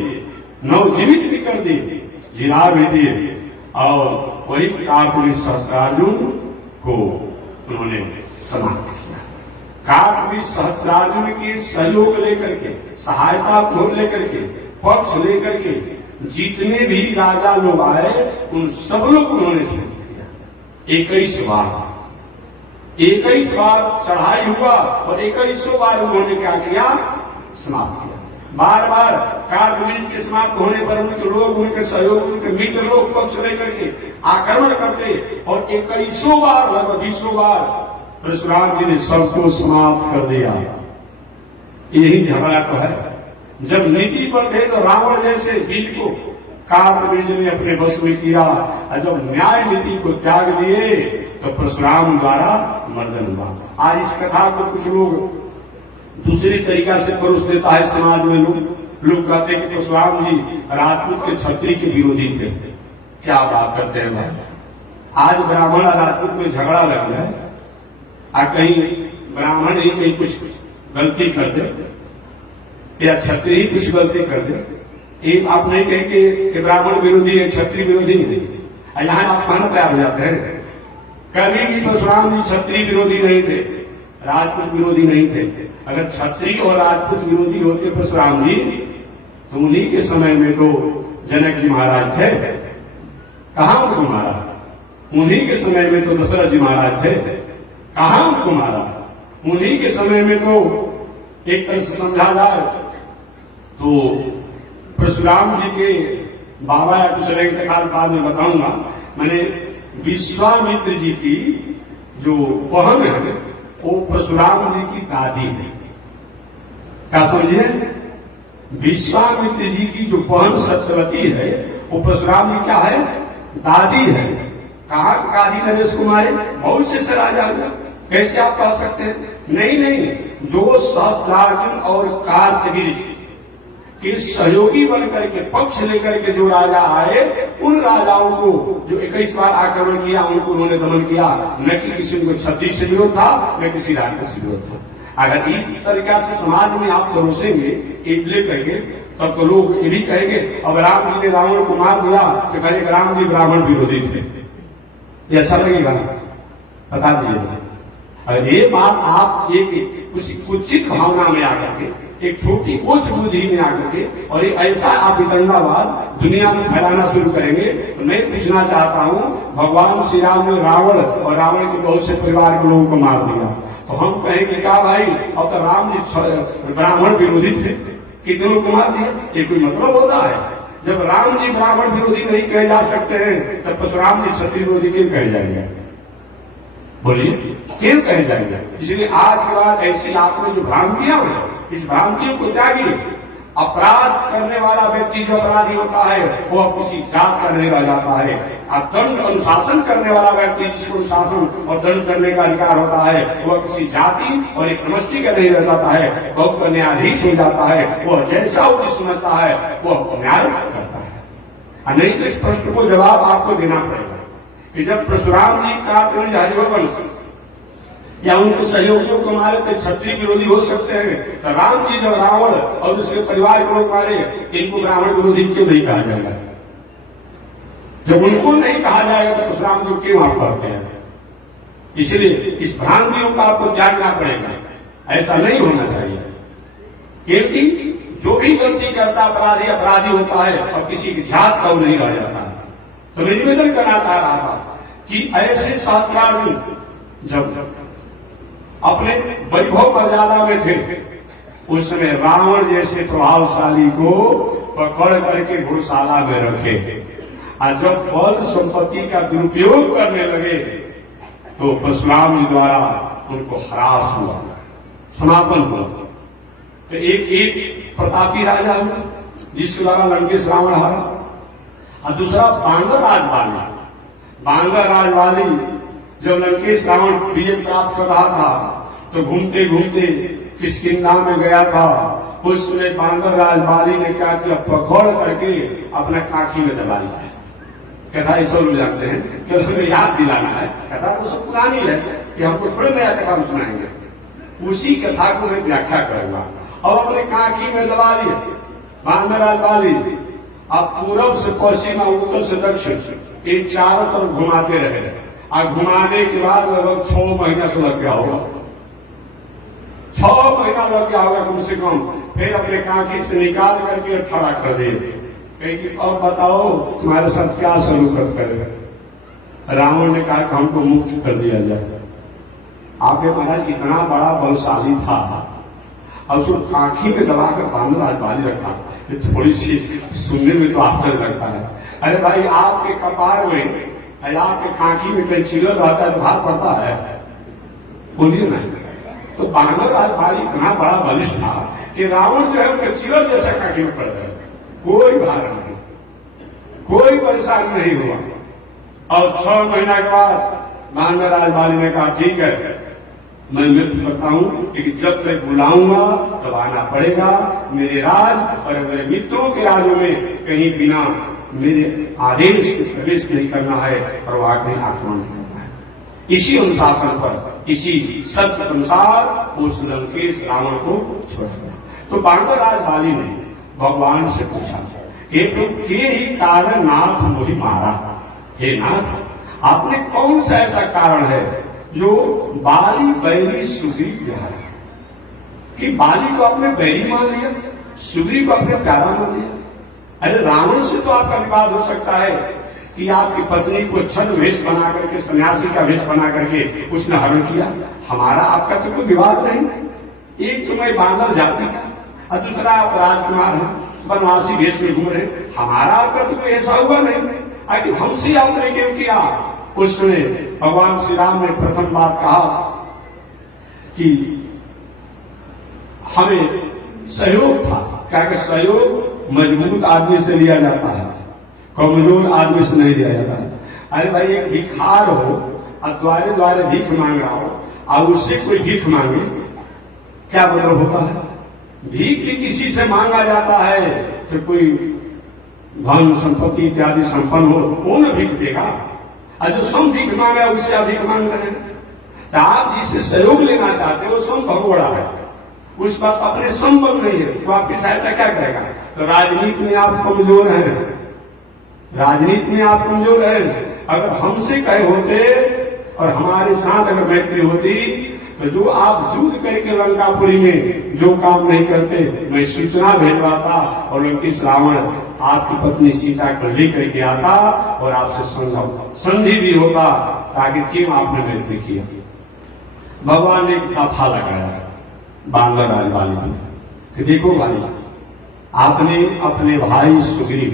नवजीवित भी कर दिए, जिला भी दिए और वही कार्तवीर्य सहस्त्रार्जुन को उन्होंने समाप्त किया। कार्तवीर्य सहस्त्रार्जुन के सहयोग लेकर के, सहायता को लेकर के, पक्ष लेकर के जितने भी राजा लोग आए उन सब लोग उन्होंने समाप्त किया। 21 बार चढ़ाई हुआ और 21 बार उन्होंने क्या किया, समाप्त किया। बार बार कार्तवीर्य के समाप्त होने पर उनके लोग, उनके सहयोग, उनके मित्र लोग पक्ष लेकर के आक्रमण करते और 21 बार, लगभग 20 बार परशुराम जी ने सबको समाप्त कर दिया। यही झगड़ा तो है। जब नीति पर थे तो रावण जैसे बीज को कार्तवीर्य ने अपने बस में किया और जब न्याय नीति को त्याग दिए तो परशुराम द्वारा मर्दन हुआ। आज इस कथा को कुछ लोग दूसरी तरीका से परोस देता है समाज में। लोग कहते हैं कि परशुराम जी राजपूत के क्षत्रिय के विरोधी थे। क्या बात करते हैं भाई? आज ब्राह्मण और राजपूत में झगड़ा लग गया है। कहीं ब्राह्मण ही कहीं कुछ गलती कर दे या क्षत्रिय ही कुछ गलती कर दे, एक आप नहीं कहेंगे कि ब्राह्मण विरोधी है, क्षत्रिय विरोधी है। यहाँ आप कहना तैयार हो जाते हैं। कभी भी परशुराम जी क्षत्रिय विरोधी नहीं थे, राजपूत विरोधी नहीं थे। अगर क्षत्रिय और राजपूत विरोधी होते परशुराम जी तो उन्हीं के समय में तो जनक जी महाराज थे। कहां उनको मारा? उन्हीं के समय में तो दशरथ जी महाराज थे। कहां उनको मारा? उन्हीं के समय में तो एक तरह से समझा जाए तो परशुराम जी के बाबा या कुछ काल बाद में बताऊंगा। मैंने विश्वामित्र जी की जो बहन है वो परशुराम जी की दादी है। क्या समझिए? विश्वामित्र जी की जो बहन सत्यवती है वो परशुराम जी क्या है? दादी है। कहा दादी नरेश कुमारी? बहुत से राजा कैसे आप कह सकते हैं? नहीं, जो सहस्त्रार्जुन और कार्तवीर्य के सहयोगी बनकर के, पक्ष लेकर के जो राजा आए उन राजाओं को जो 21 बार आक्रमण किया उनको उन्होंने दमन किया। न कि किसी को क्षत्रिय से विरोध था, न किसी राजपूत से विरोध था। अगर इस तरीका से समाज में आप परोसेंगे ले करके तब तो लोग ये भी कहेंगे अब राम जी ने रावण को मार दिया कि भाई राम जी ब्राह्मण विरोधी थे। ये अच्छा लगेगा? बता दीजिएगा। और ये बात आप एक कुचित भावना में आकर के, एक छोटी उच्च बुद्धि में आकर के और एक ऐसा आप वितंडावाद दुनिया में फैलाना शुरू करेंगे तो मैं पूछना चाहता हूँ, भगवान श्री राम ने रावण और रावण के बहुत से परिवार के लोगों को मार दिया तो हम कहेंगे क्या भाई अब तो राम जी ब्राह्मण विरोधी थे, कितने लोग को मार दिया? ये कोई मतलब होता है? जब राम जी ब्राह्मण विरोधी नहीं कहे जा सकते हैं तब परशुराम जी क्षत्रिय विरोधी क्यों कहे जाएंगे? बोलिए, क्यों कहे जाएंगे? इसलिए आज के बाद ऐसी आपने जो भ्रांतियां हैं इस भ्रांतियों को त्यागिए। अपराध करने वाला व्यक्ति जो अपराधी होता है वो किसी जात का नहीं रह जाता है। दंड अनुशासन करने वाला व्यक्ति जिसको शासन और दंड करने का अधिकार होता है वह किसी जाति और एक समष्टि का नहीं रह जाता है, बहुत का न्यायाधीश हो जाता है। वह जैसा उसे समझता है वह न्याय करता है। नहीं तो इस प्रश्न को जवाब आपको देना पड़ेगा कि जब परशुराम जी कार्तवीर्य हरिवंश या उनके सहयोगियों को मारे तो क्षत्रिय विरोधी हो सकते हैं, तो राम जी जब रावण और उसके परिवार को लोग मारे इनको ब्राह्मण विरोधी क्यों नहीं कहा जाएगा? जब उनको नहीं कहा जाएगा तो परशुराम जी क्यों आप कहते हैं? इसलिए इस भ्रांतियों का आपको त्यागना पड़ेगा। ऐसा नहीं होना चाहिए क्योंकि जो भी गलती करता अपराधी होता है और किसी की जात का नहीं रह जाता। तो मैं निवेदन करना चाह रहा था कि ऐसे सहस्त्रार्जुन जब अपने वैभव मर्यादा में थे उस समय रावण जैसे प्रभावशाली को पकड़ करके घोड़शाला में रखे और जब बल संपत्ति का दुरुपयोग करने लगे तो परशुराम जी द्वारा उनको ह्रास हुआ, समापन हुआ। तो एक प्रतापी राजा हुआ जिसके द्वारा लंकेश रावण हारा, और दूसरा बांगर राजवाली। बांगर राजवाली जब लंकेश रावण विजय प्राप्त कर रहा था तो घूमते घूमते किष्किंधा में गया था। उस समय बांगर राजवाली ने क्या किया, पकड़ करके अपना काखी में दबा लिया। कथा ये सब लोग जानते हैं कि हमें याद दिलाना है, कथा तो सब पुरानी है कि हमको थोड़े नया कथा हम सुनाएंगे। उसी कथा को मैं व्याख्या करूंगा। और अपने काखी में दबा लिया बांगर राजवाली। अब पूरब से पश्चिम, उत्तर से दक्षिण, ये चारों तरफ घुमाते रहे। और घुमाने के बाद लगभग 6 महीना से लग गया होगा, 6 महीना लग गया होगा कम से कम। फिर अपने काखी से निकाल करके खड़ा कर दे। अब बताओ तुम्हारे साथ क्या सलूकत करेगा। रावण ने कहा कि हमको मुक्त कर दिया जाए। आपके महाराज इतना बड़ा बलशाली था, और उसको काखी में दबाकर बांगर राजवाली रखा। थोड़ी सी सुनने में तो आश्चर्य लगता है। अरे भाई, आपके कपार में, आपके काखी में कहीं चिलर रहता है तो भार पड़ता है, बोलिए ना। तो बांगर राजवाली इतना बड़ा बलिष्ठ था कि रावण जो है उनके चिलर जैसा काखी में पड़ गया। कोई भार नहीं, कोई परेशानी नहीं हुआ। और 6 महीना के बाद बांगर राजवाली ने कहा ठीक है, मैं नृत्य करता हूं, लेकिन जब तक बुलाऊंगा तब आना पड़ेगा। मेरे राज और मेरे मित्रों के राज्यों में कहीं बिना मेरे आदेश के प्रवेश नहीं करना है और वहां कहीं आक्रमण नहीं करना है। इसी अनुशासन पर, इसी सत्य अनुसार उस लंकेश रावण को छोड़ दिया। तो बांगर राजवाली ने भगवान से पूछा, हे प्रभु, के ही कारण नाथ मुझे मारा। हे नाथ, आपने कौन सा ऐसा कारण है जो बाली बैरी सुग्रीव प्यारा, कि बाली को आपने बैरी मान लिया, सुग्रीव को आपने प्यारा मान लिया। अरे रावण से तो आपका विवाद हो सकता है कि आपकी पत्नी को छद्म वेश बना करके, सन्यासी का वेश बना करके उसने हरण किया। हमारा आपका तो कोई विवाद नहीं। एक तो मैं बांगर जाति का और दूसरा आप राजकुमार हैं, बनवासी वेश में घूम रहे। हमारा आपका तो कोई ऐसा हुआ नहीं। आखिर हमसे आपने क्यों किया। उस समय भगवान श्री राम ने प्रथम बात कहा कि हमें सहयोग था, क्या कि सहयोग मजबूत आदमी से लिया जाता है, कमजोर आदमी से नहीं लिया जाता है। अरे भाई, एक भिखार हो और द्वारे द्वारे भीख मांग रहा हो और उससे कोई भीख मांगे, क्या मतलब होता है। भीख भी किसी से मांगा जाता है तो कोई धन संपत्ति इत्यादि संपन्न हो, वो न भीख देगा। और जो सम भीख मांगा उससे अधिक मांग रहे हैं। तो आप जिससे सहयोग लेना चाहते हो वो सम भगोड़ा है, उस पास अपने संबल नहीं है, तो आपकी सहायता क्या करेगा। तो राजनीति में आप कमजोर हैं, राजनीति में आप कमजोर हैं। अगर हमसे कहे होते और हमारे साथ अगर मैत्री होती तो जो आप युद्ध करके लंकापुरी में जो काम नहीं करते, मैं सूचना भेजवाता और लंकेश रावण आपकी पत्नी सीता को लेकर के आता और आपसे संधि भी होता, ताकि क्यों आपने मैत्री किया। भगवान ने एक दफा लगाया बांगर राजवाली में कि देखो भाई, आपने अपने भाई सुग्रीव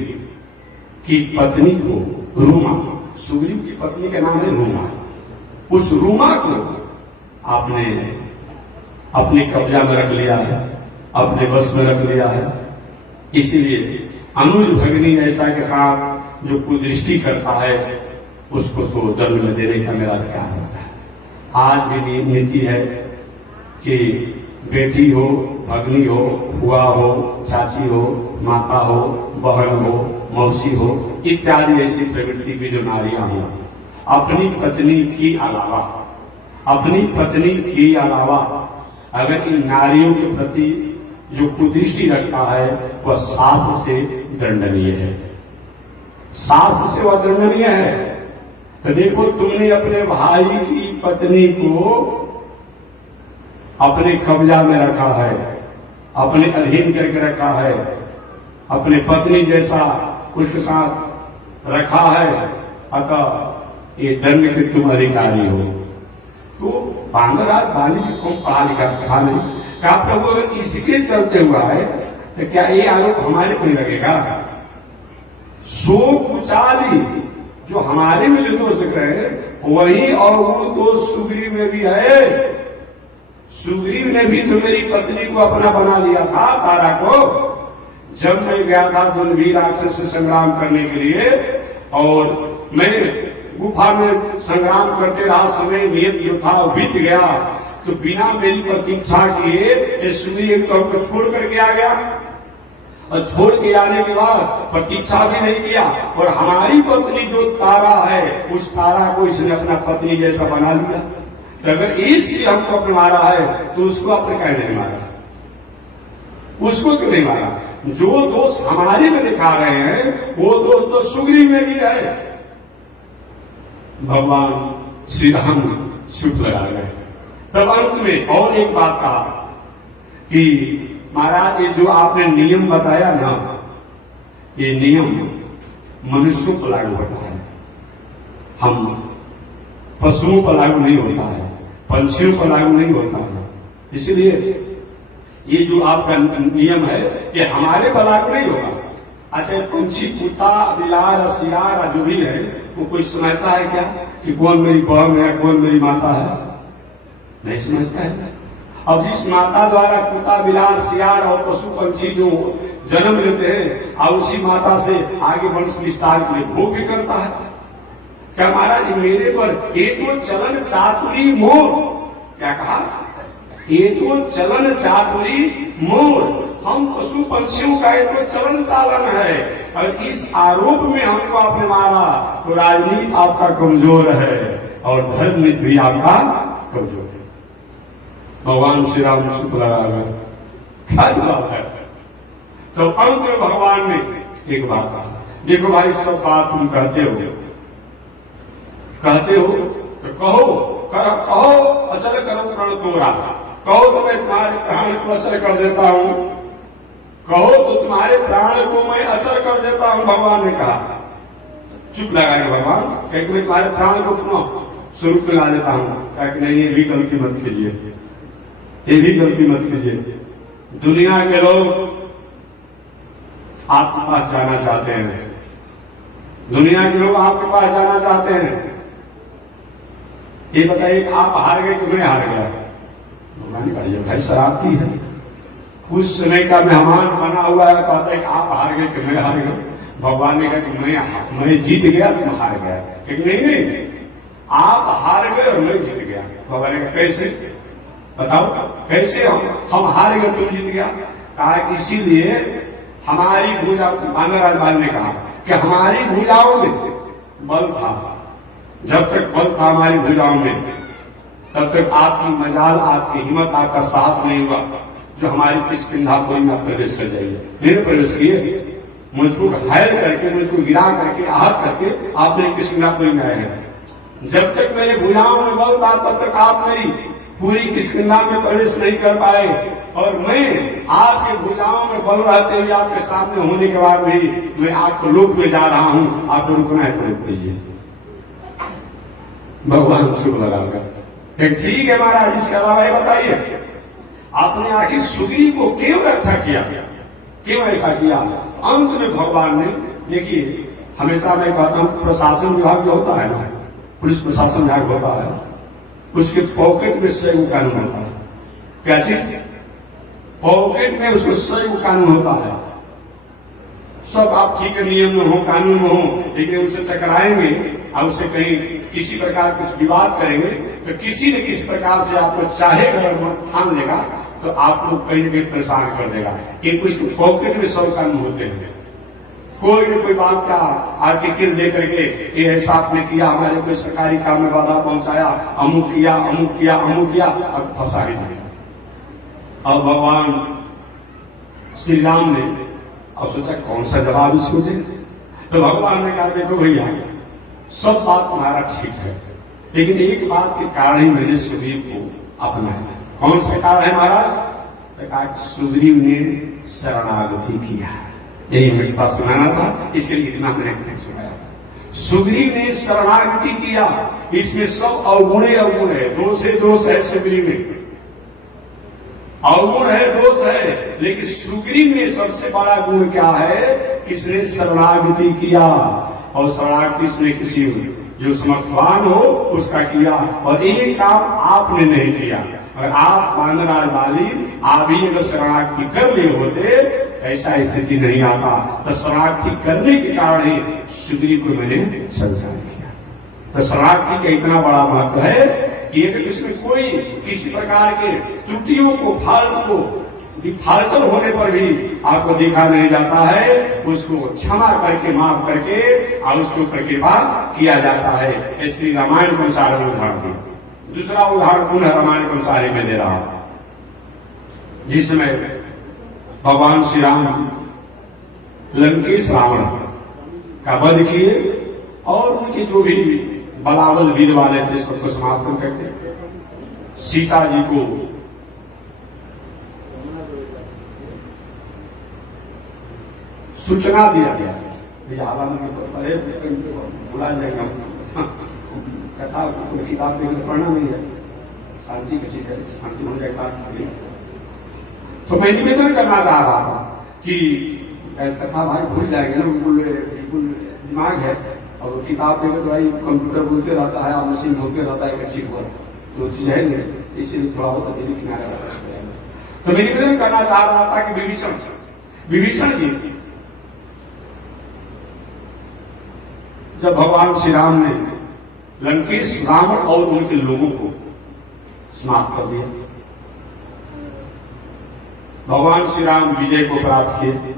की पत्नी को, रूमा, सुग्रीव की पत्नी का नाम है रूमा, उस रूमा को आपने अपने कब्जा में रख लिया है, अपने बस में रख लिया है। इसीलिए अनुज भगनी ऐसा के साथ जो कुदृष्टि करता है उसको तो दंड में देने का मेरा अधिकार होता है। आज भी नीति है कि बेटी हो, भगनी हो, हुआ हो, चाची हो, माता हो, बहन हो, मौसी हो, इत्यादि ऐसी प्रवृत्ति की जो नारियां हो, अपनी पत्नी की अलावा अगर इन नारियों के प्रति जो कुदृष्टि रखता है वह शास्त्र से दंडनीय है, शास्त्र से वह दंडनीय है। तो देखो, तुमने अपने भाई की पत्नी को अपने कब्जा में रखा है, अपने अधीन करके रखा है, अपने पत्नी जैसा उसके साथ रखा है, अतः ये दंड के तुम अधिकारी हो। तो बांगर राजवाली की कौन पढ़ा लिखा था नहीं, कहा प्रभु अगर इसके चलते हुआ है तो क्या ये आरोप हमारे पर लगेगा। सो कुचाली जो हमारे में जो दोष दिख रहे हैं वही अवगुण तो सुग्रीव में भी है। सुग्रीव ने भी तो मेरी पत्नी को अपना बना लिया था, तारा को। जब मैं गया था दुर्वी राक्षस से संग्राम करने के लिए, और मैं गुफा में संग्राम करते रहा, समय नियत जो था बीत गया, तो बिना मेरी प्रतीक्षा किए सुग्रीव को हमको छोड़ करके आ गया। और छोड़ के आने के बाद प्रतीक्षा भी नहीं किया, और हमारी पत्नी जो तारा है, उस तारा को इसने अपना पत्नी जैसा बना लिया। तो अगर इसलिए हमको अपने मारा है, तो उसको अपने कह नहीं मारा, उसको क्यों नहीं मारा? जो दोष हमारे में दिखा रहे हैं, वो दोष तो सुग्रीव में भी है। भगवान श्री राम चुप लगा गए। तब अंत में और एक बात कहा कि महाराज, ये जो आपने नियम बताया ना, ये नियम मनुष्यों पर लागू होता है, हम पशुओं पर लागू नहीं होता है, पंछियों पर लागू नहीं होता है। इसलिए ये जो आपका नियम है, ये हमारे पर लागू नहीं होगा। अच्छा, पंछी, कुत्ता, बिलार, सियार जो भी है, वो कोई समझता है क्या कि कौन मेरी बहन है, कौन मेरी माता है? नहीं समझता है। अब जिस माता द्वारा कुत्ता, बिलार, सियार और पशु पंछी जो जन्म लेते हैं, और उसी माता से आगे वंश विस्तार के लिए भोग भी करता है। क्या महाराज मेरे पर ये तो चलन चातुरी मोर, क्या कहा? ये तो चलन चातुरी मोर, हम पशु पंछियों का ये तो चलन चालन है, और इस आरोप में हमको आपने मारा, तो राजनीति आपका कमजोर है और धर्म नीति भी आपका कमजोर है। भगवान श्री राम चुप लगा गए, क्या जवाब है? तो अंत में भगवान ने एक बात कहा, देखो भाई, सब बात तुम कहते हो तो कहो अचल करो प्रण तोरा, कहो तो मैं तुम्हारे प्राण को अचल कर देता हूं, कहो तो तुम्हारे प्राण को मैं अचल कर देता हूं। भगवान ने कहा, चुप लगाएंगे भगवान, कहेंगे मैं तुम्हारे प्राण को पुनः स्वरूप में ला देता हूं। कहा कि नहीं, ये भी गलती मत कीजिए, ये भी गलती मत कीजिए। दुनिया के लोग आपके पास जाना चाहते हैं, दुनिया के लोग आपके पास जाना चाहते हैं। ये बताइए, आप हार गए कि मैं हार गया? भगवान ने कहा, भाई शरारती है, कुछ समय का मेहमान बना हुआ है, कहता है कि आप हार गए कि मैं हार गया। भगवान ने कहा कि मैं जीत गया, तुम हार गया। नहीं, आप हार गए और मैं जीत गया। भगवान ने कहा, कैसे बताओ, कैसे हम हार गए, तुम जीत गया? कहा इसीलिए हमारी भुजा, वानर ने कहा कि हमारी भुजाओं में बल था, जब तक बल था हमारी भुजाओं में, तब तक आपकी मजाल, आपकी हिम्मत, आपका साहस नहीं हुआ जो हमारी किष्किंधापुरी में प्रवेश कर जाइए। मैंने प्रवेश किए, मुझको घायल करके, मुझको गिरा करके, आहत करके आपने किष्किंधापुरी में आए हैं। जब तक मेरे भुजाओं में बल था, तब तक आप मेरी पूरी किष्किंधा में प्रवेश नहीं कर पाए, और मैं आपके भुजाओं में बल रहते हुए आपके सामने होने के बाद भी मैं आपको लोक में जा रहा हूं, आपको रुकना है तो रुक लीजिए। भगवान शुभ लगाकर ठीक है महाराज, इसके अलावा ये बताइए, आपने आखिर सुग्रीव को क्यों रक्षा किया, क्यों ऐसा किया? अंत में भगवान ने, देखिए हमेशा मैं कहता हूं, प्रशासन विभाग जो होता है ना, पुलिस प्रशासन विभाग होता है, उसके पॉकेट में 100 कानून होता है। क्या चीज? पॉकेट में उसको 100 कानून होता है। सब आप ठीक है, नियम में हो, कानून में हो, लेकिन उसे टकराएंगे और उससे कहीं किसी प्रकार के विवाद करेंगे, तो किसी न किसी प्रकार से आपको चाहे अगर ठान लेगा, तो आपको कहीं न कहीं परेशान कर देगा। कि कुछ पॉकेट में 100 कानून होते हैं। कोई न कोई बात का आर्टिकल दे करके ये ऐसा आपने किया, हमारे कोई सरकारी काम में बाधा पहुंचाया, अमुक किया, अमुक किया, अमुक किया, अब फंसा ही नहीं। अब भगवान श्री राम ने अब सोचा कौन सा जवाब इसको दे, तो भगवान ने कहा, देखो भैया, सब बात तुम्हारा ठीक है, लेकिन एक बात के कारण ही मैंने सुग्रीव को अपनाया। कौन सा कारण है महाराज? तो कहा सुग्रीव ने शरणागति किया। यही मेरे पास सुनाना था, इसके लिए इतना मैंने नहीं सुनाया। सुग्रीव ने शरणागति किया, इसमें सब अवगुण अवगुण है, दोष है सुग्रीव में, अवगुण है, दोष है, लेकिन सुग्रीव में सबसे बड़ा गुण क्या है? इसने शरणागति किया, और शरणागति इसने किसी जो समर्थवान हो उसका किया, और एक काम आपने नहीं किया। अगर आप मानराज वाली आप ही अगर शरणार्थी कर लिए होते, ऐसा स्थिति नहीं आता। तो शरणार्थी करने के कारण ही सुग्रीव को मैंने संचार किया। तो शरणार्थी का इतना बड़ा महत्व है कि इसमें कोई किसी प्रकार के त्रुटियों को फाल्टर होने पर भी आपको देखा नहीं जाता है। उसको क्षमा करके, माफ करके और उसके ऊपर कृपा किया जाता है। इसलिए रामायण के अनुसार में उदाहरण दिया। दूसरा उदाहरण पुनः रामायण के अनुसार में दे रहा हूं, जिसमें भगवान श्री राम लंकेश रावण का वध किए और उनके जो भी बलाबल वीर वाले थे सबको समाप्त करके सीता जी को सूचना दिया गया। भुला जाएगा कथा किताब में पढ़ना नहीं है, शांति किसी शांति हो जाएगा। तो मैं निवेदन करना चाह रहा था कि कथा भाई भूल जाएंगे ना, बिल्कुल दिमाग है और किताब देखे तो भाई कंप्यूटर बोलते रहता है और मशीन बोलते रहता है, एक अच्छी खबर तो चीज है नहीं, इसीलिए थोड़ा बहुत दिल्ली किनारे। तो मैं निवेदन करना चाह रहा था कि विभीषण जी जब भगवान श्री राम ने लंकेश रावण और उनके लोगों को समाप्त कर दिया, भगवान श्री राम विजय को प्राप्त किए।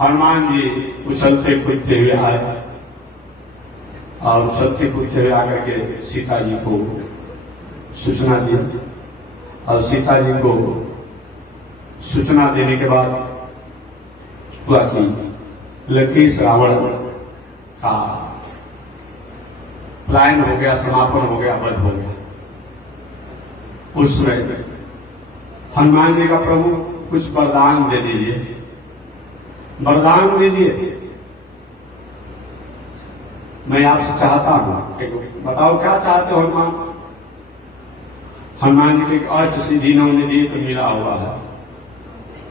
हनुमान जी उछलते कूदते हुए आए और उछलते कूदते हुए आकर के सीता जी को सूचना दी, और सीता जी को सूचना देने के बाद हुआ कि लंकेश रावण का पलायन हो गया, समापन हो गया, वध हो गया। उस समय हनुमान जी का प्रभु कुछ वरदान दे दीजिए, वरदान दीजिए। मैं आपसे चाहता हूं, बताओ क्या चाहते हो हनुमान? हनुमान जी के अर्थ सिद्धि इन्होंने दिए तो मिला हुआ है,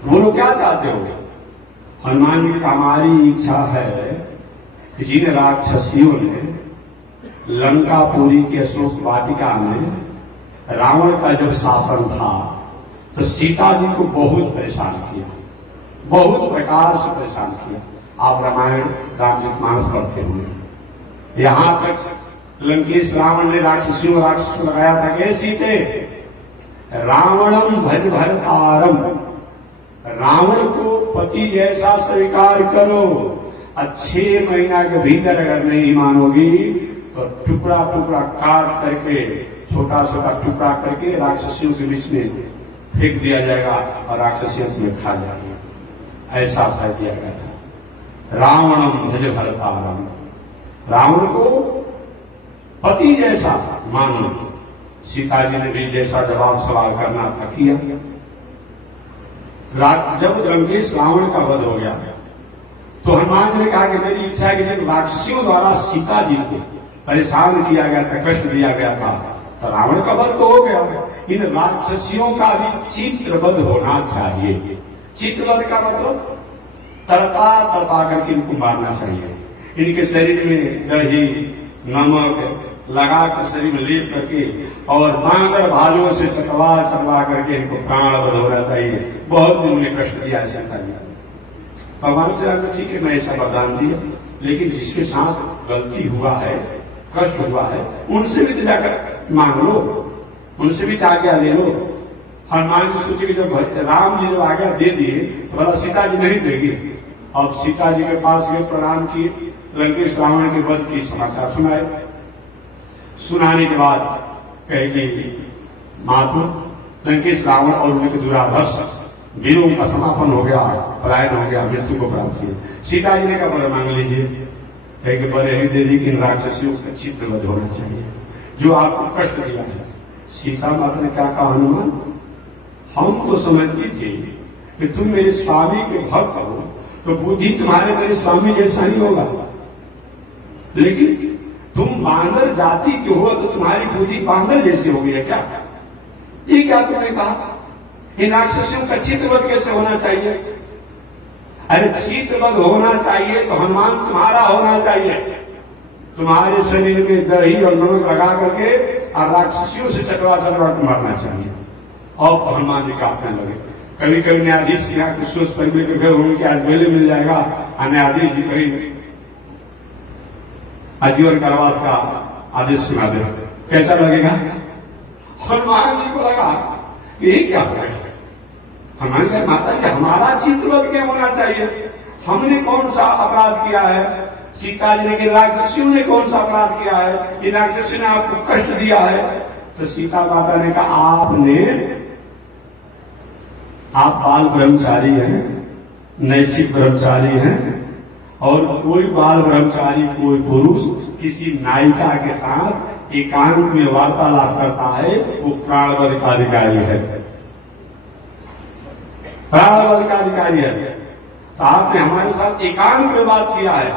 बोलो क्या चाहते हो? हनुमान जी की हमारी इच्छा है कि जिन राक्षसियों ने लंकापुरी के अशोक वाटिका में रावण का जब शासन था तो सीता जी को बहुत परेशान किया, बहुत प्रकार से परेशान किया। आप रामायण रामचरितमानस पढ़ते होंगे, यहां तक लंकेश रावण ने राक्षस लगाया था कि सीते रावणम भज भरतारम, रावण को पति जैसा स्वीकार करो। 6 महीना के भीतर अगर नहीं मानोगी तो टुकड़ा टुकड़ा काट करके, छोटा छोटा टुकड़ा करके राक्षसियों के बीच में फेंक दिया जाएगा और राक्षसियों तुम्हें खा जाएगी। ऐसा कह दिया गया था। रावणम भज भरतारम, रावण को पति जैसा मानो। सीता जी ने भी जैसा जवाब सवाल करना था किया। जब लंकेश रावण का वध हो गया तो हनुमान जी ने कहा कि मेरी इच्छा है कि जब राक्षसियों द्वारा सीता जी को परेशान किया गया था, कष्ट दिया गया था, तो रावण का वध तो हो गया, इन राक्षसियों का भी चित्रवध होना चाहिए। चित्रवध का मतलब तड़पा करके इनको मारना चाहिए। इनके शरीर में दही नमक लगा कर शरीर में लेप करके और बांगर भालुओं से चटवा करके इनको प्राणवध होना चाहिए। बहुत दिन उन्हें कष्ट दिया ऐसा चाहिए। भगवान से राम ठीक है, मैं ऐसा वरदान दिया, लेकिन जिसके साथ गलती हुआ है, कष्ट हुआ है, उनसे भी तो जाकर मांग लो, उनसे भी आज्ञा ले लो। हनुमान जी सोचे कि जब राम जी जब आज्ञा दे दिए तो भला सीता जी नहीं देगी। अब सीता जी के पास ये प्रणाम किए, लंकेश रावण के वध की समाचार सुनाए। सुनाने के बाद कहेगी मातु लंकेश रावण और उनके दुराधर्ष वीरों का समापन हो गया, पलायन हो गया, मृत्यु को प्राप्त किया। सीता जी ने कहा बर मांग लीजिए, कहे कि बड़े ही दे दी कि इन राक्षसियों का चित्रवध होना चाहिए जो आपको कष्ट दिया है। सीता माता ने क्या कहा, हनुमान हम तो समझती थी कि तुम मेरे स्वामी के भक्त हो तो बुद्धि तुम्हारे मेरे स्वामी जैसा ही होगा, लेकिन तुम बांदर जाति के हो तो तुम्हारी बुद्धि बांदर जैसी होगी है क्या? ये क्या तुमने कहा? इन राक्षसियों का चित्रवध कैसे होना चाहिए? अरे चित्रवध होना चाहिए तो हनुमान तुम्हारा होना चाहिए। तुम्हारे शरीर में दही और नमक लगा करके और राक्षसियों से चटवा चटवा के मारना चाहिए। और हनुमान जी काटने लगे। कभी कभी न्यायाधीश के यहाँ सोच परिमेय के घर उनके आज मेले मिल जाएगा और न्यायाधीश जी कहीं आजीवन कारावास का आदेश सुना दे, कैसा लगेगा? हनुमान जी को लगा यही क्या हो रहा है। हनुमान जी माता जी हमारा चित्रवत क्या होना चाहिए, हमने कौन सा अपराध किया है? सीता जी ने कि राक्षसियों ने कौन सा अपराध किया है कि राक्षसी ने आपको कष्ट दिया है? तो सीता माता ने कहा आप बाल ब्रह्मचारी हैं, नैतिक ब्रह्मचारी हैं, और कोई बाल ब्रह्मचारी कोई पुरुष किसी नायिका के साथ एकांत में वार्तालाप करता है वो प्राणवध का अधिकारी है, प्राणवध का अधिकारी है। तो आपने हमारे साथ एकांत में बात किया है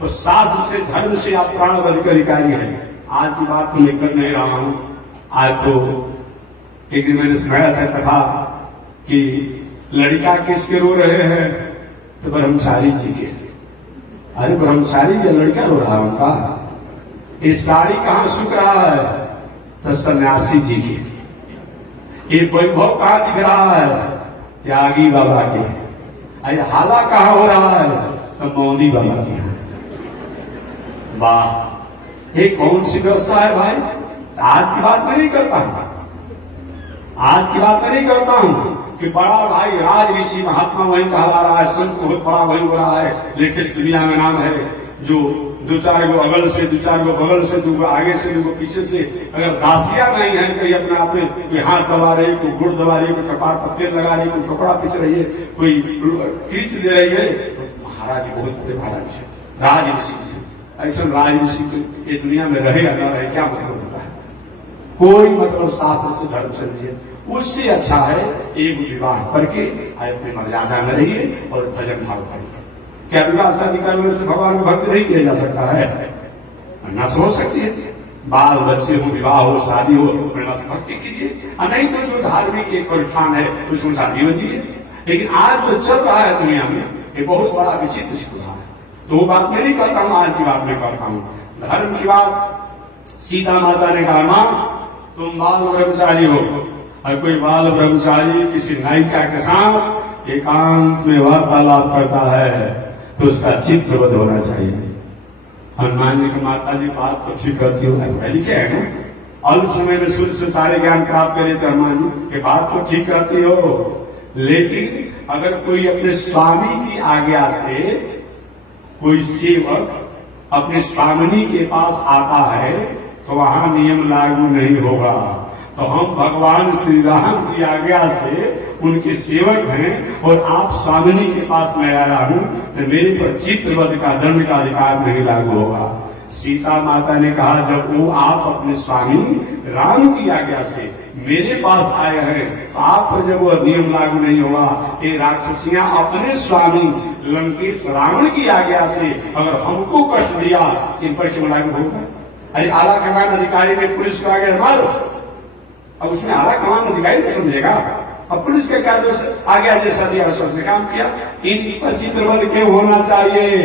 तो शास्त्र से धर्म से आप प्राणवध के अधिकारी हैं। आज की बात मैं कर नहीं रहा हूं। आज तो एक दिन मैंने सुनाया था कथा कि लड़का किसके रो रहे हैं तो ब्रह्मचारी जी के। अरे ब्रह्मचारी या लड़का रो रहा है उनका, इस साड़ी कहां सूख रहा है तो सन्यासी जी के। ये वैभव कहां दिख रहा है त्यागी बाबा के। अरे हाला कहां हो रहा है तो मौनी बाबा के। वाह, ये कौन सी व्यवस्था है भाई? आज की बात मैं नहीं करता हूं, आज की बात मैं नहीं करता हूं कि बड़ा भाई राज ऋषि महात्मा वही कहला रहा है, संत बहुत बड़ा वही हो रहा है। लेटेस्ट दुनिया में नाम है जो दो चार गो अगल से, दो चार गो बगल से, दो आगे से, दो पीछे से, अगर दासियां नहीं है कहीं अपने आप में कोई हाथ दबा रही, कोई गुड़ दबा रही, कोई कपार पर तेल लगा रही, कोई कपड़ा पीछ रही है, कोई खींच दे रही है, तो महाराज जी बहुत बड़े महाराज है, राज ऋषि। ऐसा राज ऋषि ये दुनिया में रहेगा न रहे क्या मतलब होता है? कोई मतलब शास्त्र से धर्म से लीजिए, उससे अच्छा है एक विवाह करके अपनी मर्यादा में रहिए और भजन भाव करिए। क्या विवाह शादी करने से भगवान को भक्ति नहीं किया जा सकता है? न सोच सकती है। बाल बच्चे हो, विवाह हो, शादी हो, भक्ति कीजिए, और नहीं तो जो धार्मिक एक अनुष्ठान है उसमें शादी में दिए। लेकिन आज जो चल रहा है दुनिया में ये बहुत बड़ा विचित्र सुधार है। तो वो बात मैं नहीं करता हूँ, आज की बात मैं करता हूँ धर्म की बात। सीता माता ने कहा मां तुम बाल ब्रह्मचारी हो, और कोई बाल ब्रह्मचारी किसी नायिका के साथ एकांत में वार्तालाप करता है तो उसका चित्रवध होना चाहिए। हनुमान जी की माता जी बात को ठीक करती हो, पढ़े लिखे है ना, अल्प समय में सूर्य से सारे ज्ञान प्राप्त करे थे हनुमान जी, ये बात को ठीक करती हो। लेकिन अगर कोई अपने स्वामी की आज्ञा से कोई सेवक अपने स्वामिनी के पास आता है तो वहां नियम लागू नहीं होगा। तो हम भगवान श्री राम की आज्ञा से उनके सेवक हैं और आप स्वामिनी के पास मैं आया हूं तो मेरे पर चित्रवध का दंड का अधिकार नहीं लागू होगा। सीता माता ने कहा जब वो आप अपने स्वामी राम की आज्ञा से मेरे पास आए हैं तो आप पर जब वह नियम लागू नहीं होगा। ये राक्षसियां अपने स्वामी लंकेश रावण की आज्ञा से अगर हमको कष्ट दिया इन पर क्यों लागू होगा? अरे आला कमान अधिकारी ने पुलिस को आगे मारो, अब उसमें आला कमान अधिकारी नहीं समझेगा। अब पुलिस के क्या दोष आगे जैसा दिया उसने काम किया। इन पर चित्रवध क्यों होना चाहिए?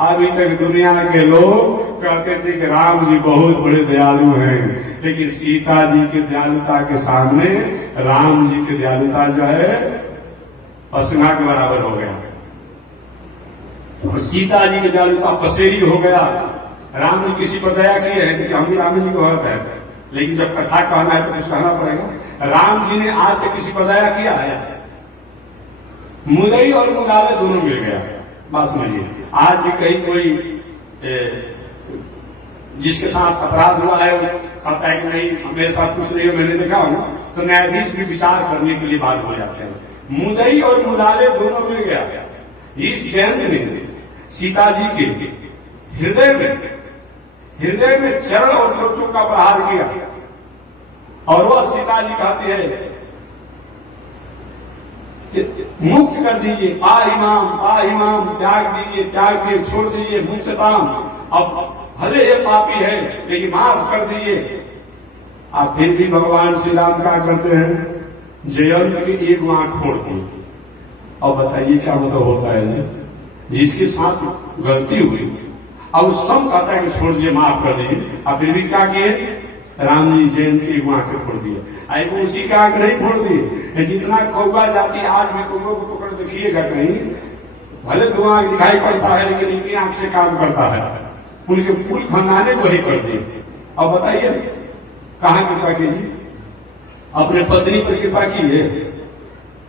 अभी तक दुनिया के लोग कहते थे कि राम जी बहुत बड़े दयालु हैं, लेकिन सीता जी की दयालुता के सामने राम जी की दयालुता जो है पसंगा के बराबर हो गया, और सीता जी की दयालुता पसेरी हो गया। राम जी किसी पर दया किए हैं कि हम भी राम जी को भक्त है, लेकिन जब कथा कहना है तो कुछ कहना पड़ेगा। राम जी ने आज तक किसी पर दया किया है? मुदई और मुदाले दोनों मिल गया। बात समझिए, आज भी कहीं कोई जिसके साथ अपराध हुआ है वो कहता है कि नहीं मेरे साथ कुछ नहीं है, मैंने देखा हूं, तो न्यायाधीश भी विचार करने के लिए बात हो जाते हैं। मुदई और मुदाले दोनों मिल गया। इस जयंत ने सीता जी के हृदय में चरण और चोचों का प्रहार किया, और वह सीता जी कहती है मुक्त कर दीजिए, पा इमाम त्याग दीजिए, त्याग दिए, छोड़ दीजिए, मुंचताम, अब भले ये पापी है लेकिन माफ कर दीजिए। आप फिर भी भगवान श्री राम क्या करते हैं? जयंत की एक आंख फोड़ दी। अब बताइए क्या मतलब होता है? जिसके साथ गलती हुई अब सब कहता है कि छोड़ दिए, माफ कर दीजिए। अब फिर भी क्या किए, राम जी जयंती एक आंख फोड़ दिए, आई वो उसी का आंख नहीं फोड़ दिए। जितना कौवा जाती है आज भी कौवा को पकड़ देखिएगा कहीं, भले दो आंख दिखाई पड़ता है लेकिन इनकी आंख से काम करता है, उनके फूल खंगाने वही कर दिए। अब बताइए कहां कृपा कीजिए, अपने पत्नी पर कृपा की है।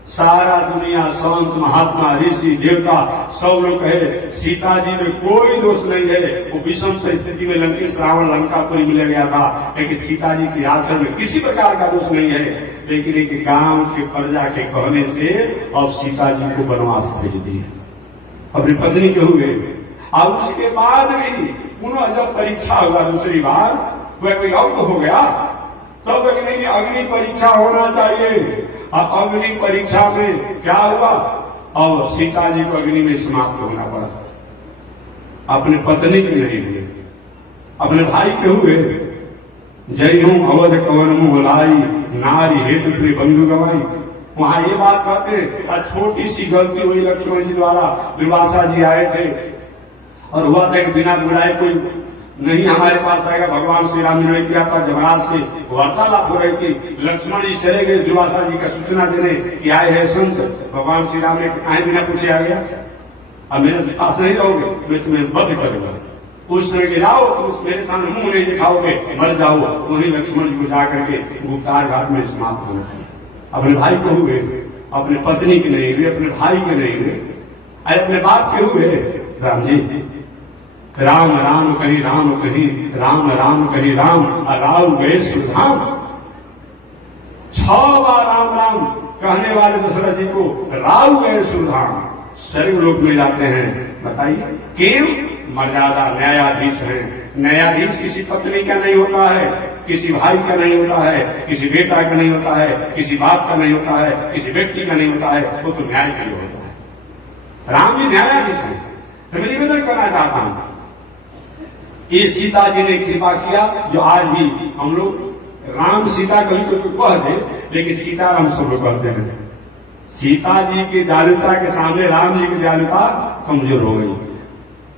सारा दुनिया संत महात्मा ऋषि देवता सब लोग कहे सीता जी में कोई दोष नहीं है, वो विषम परिस्थिति में लंकेश रावण लंकापुरी मिल गया था, लेकिन सीता जी के आचरण में किसी प्रकार का दोष नहीं है। लेकिन एक गांव के प्रजा के कहने से अब सीता जी को वनवास भेज दिए अपनी पत्नी के हुए। अब उसके बाद भी पुनः जब परीक्षा हुआ दूसरी बार, वह कोई और हो गया, तब नहीं अग्नि परीक्षा होना चाहिए। अब अग्नि परीक्षा में क्या हुआ, अब सीता जी को अग्नि में समाप्त होना पड़ा। अपने पत्नी के नहीं हुए, अपने भाई के हुए। जय हूं अवध कवन मुंह लाई, नारी हेतु प्रिय बंधु गवाई। वहां ये बात कहते और छोटी सी गलती हुई लक्ष्मण जी द्वारा, दुर्वासा जी आए थे और हुआ था कि बिना बुलाए कोई नहीं हमारे पास आएगा। भगवान श्री राम ने किया था, जमराज से वार्तालाप हो रही थी, लक्ष्मण जी चले गए दुर्वासा जी का सूचना देने कि आए है संत। भगवान श्री राम ने कहा बिना पूछे आ गया, अब मेरे पास नहीं रहोगे, मैं तुम्हें वध करूंगा। उस समय के जाओ तो मेरे सामने मुंह नहीं दिखाओगे, मर जाओ। वही लक्ष्मण जी को जाकर के गुप्तार घाट में समाप्त होना है। अपने भाई को हुए, अपने पत्नी के नहीं हुए, अपने भाई के नहीं हुए, अपने बाप के हुए। राम जी राम राम कहीं राम कहीं, राम राम कहीं राम, राव गए सुधाम। 6 बार राम राम कहने वाले दशरथ जी को राव गए सुधाम, स्वर्ग लोक में जाते हैं। बताइए क्यों, मर्यादा न्यायाधीश है। न्यायाधीश किसी पत्नी का नहीं होता है, किसी भाई का नहीं होता है, किसी बेटा का नहीं होता है, किसी बाप का नहीं होता है, किसी व्यक्ति का नहीं होता है, वो तो न्याय के लिए होता है। राम जी न्यायाधीश है। तो मैं निवेदन करना चाहता हूं, ये सीता जी ने कृपा किया, जो आज भी हम लोग राम सीता कहीं को कह दे, लेकिन सीताराम सब लोग कहते हैं। सीता जी की दयालुता के सामने राम जी की दयालुता कमजोर हो गई।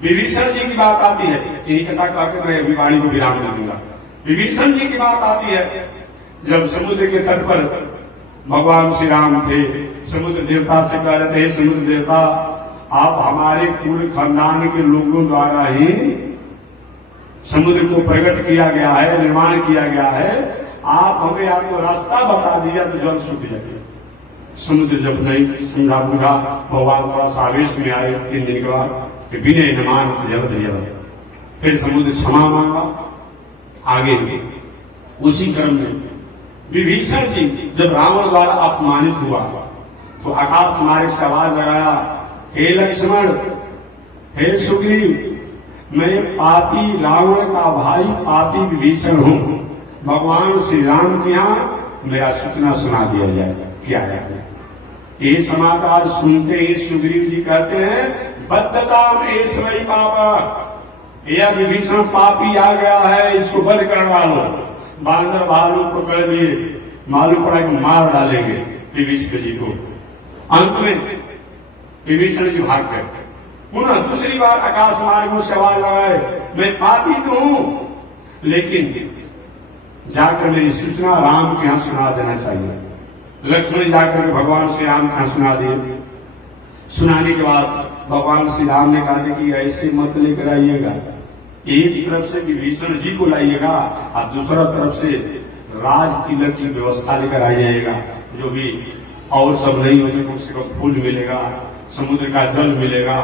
विभीषण जी की बात आती है, यही कथा कहकर मैं अभी वाणी को विराम दे दूंगा। विभीषण जी की बात आती है, जब समुद्र के तट पर भगवान श्री राम थे, समुद्र देवता से कह रहे थे, समुद्र देवता आप हमारे कुल खानदान के लोगों द्वारा ही समुद्र को प्रकट किया गया है, निर्माण किया गया है, आप हमें आपको रास्ता बता दिया तो जल सूख जाए। समुद्र जब नहीं समझा बुझा, भगवान थोड़ा सा आवेश में आए 3 दिन के बाद, विनय नमान जल। फिर समुद्र क्षमा मांगा। आगे उसी क्रम में विभीषण जी जब रावण द्वारा अपमानित हुआ तो आकाश मार्ग से आवाज लगाया, हे लक्ष्मण, हे सुग्रीव, मैं पापी रावण का भाई पापी विभीषण हूं। भगवान श्री राम के यहाँ मेरा सूचना सुना दिया जाए, क्या जाए। ये समाचार सुनते ही सुग्रीव जी कहते हैं, बद्धता में समय पापा, यह विभीषण पापी आ गया है, इसको बंद करवा लो। बांदर भालू पकड़ लिए, मालूम पड़ा कि मार डालेंगे विभीषण जी को। अंत में विभीषण जी भाग गए। पुनः दूसरी बार आकाश मार्ग में सवाल लगाए, मैं पापी तो हूं, लेकिन जाकर मेरी सूचना राम के यहां सुना देना चाहिए। लक्ष्मण जाकर के भगवान श्री राम के यहां सुना दिए। सुनाने के बाद भगवान श्री राम ने कहा कि ऐसे मत लेकर आइएगा, एक तरफ से विभीषण जी को लाइएगा और दूसरा तरफ से राज तिलक की व्यवस्था लेकर आ जाइएगा, जो भी और सब नहीं होते, कम से कम फूल मिलेगा, समुद्र का जल मिलेगा,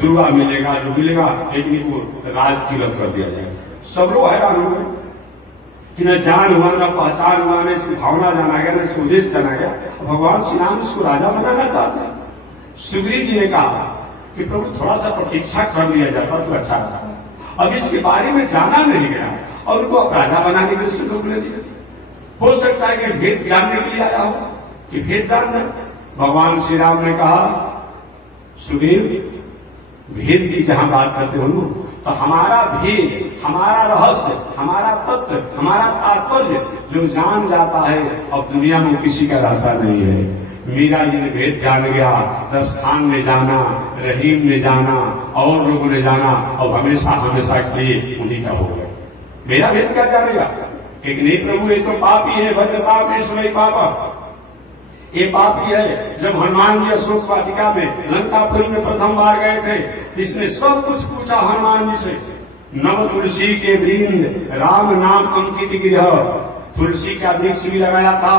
दुर्गा मिलेगा, जो मिलेगा, लेकिन को राज तिलक कर दिया जाएगा। सब लोग हैरान हो गए कि न जान हुआ, न पहचान हुआ, न इसकी भावना जाना गया, न इसका उद्देश्य जाना गया। भगवान श्री राम इसको राजा बनाना चाहते हैं। सुग्रीव जी ने कहा कि प्रभु थोड़ा सा प्रतीक्षा कर लिया जाता तो अच्छा था, अब इसके बारे में जाना नहीं गया और उनको राजा बनाने के लिए सुयोग ले दिया। हो सकता है कि भेद जानने के लिए आया हो, कि भेद जानना। भगवान श्री राम ने कहा, सुग्रीव, भेद की जहां बात करते हो तो हमारा भेद, हमारा रहस्य, हमारा तत्व, हमारा तात्पर्य जो जान जाता है, अब दुनिया में किसी का रहता नहीं है। मीरा जी ने भेद जान गया, दस्तखान ने जाना, रहीम ने जाना, और लोगों ने जाना, और हमेशा हमेशा के लिए उन्हीं का हो गया। मेरा भेद क्या जानेगा? एक नहीं प्रभु, ये तो पापी है, भद्र पाप है, पापा ये पापी है। जब हनुमान जी अशोक वाटिका में लंकापुरी में प्रथम बार गए थे, इसने सब कुछ पूछा हनुमान जी से। नव तुलसी के वृंद राम नाम अंकित गृह, तुलसी का वृक्ष भी लगाया था,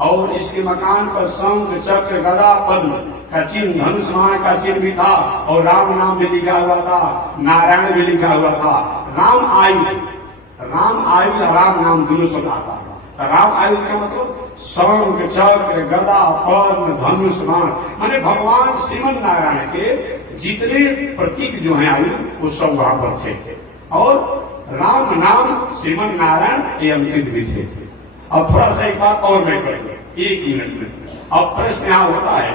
और इसके मकान पर शंख चक्र गदा पद्म का चिन्ह, धनुष्मान का चिन्ह भी था, और राम नाम भी लिखा हुआ था, नारायण भी लिखा हुआ था। राम आयु और राम नाम दोनों शब्द आता है। राम आयु का मतलब शंख चक्र गदा पद्म धनुष्मान, माने भगवान श्रीमन नारायण के जितने प्रतीक जो हैं आयु, वो सब वहां पर थे, और राम नाम श्रीमन नारायण ये अंकित भी थे। अब थोड़ा सा एक बात और मैं करूंगा, एक मिनट में। अब प्रश्न यहाँ होता है,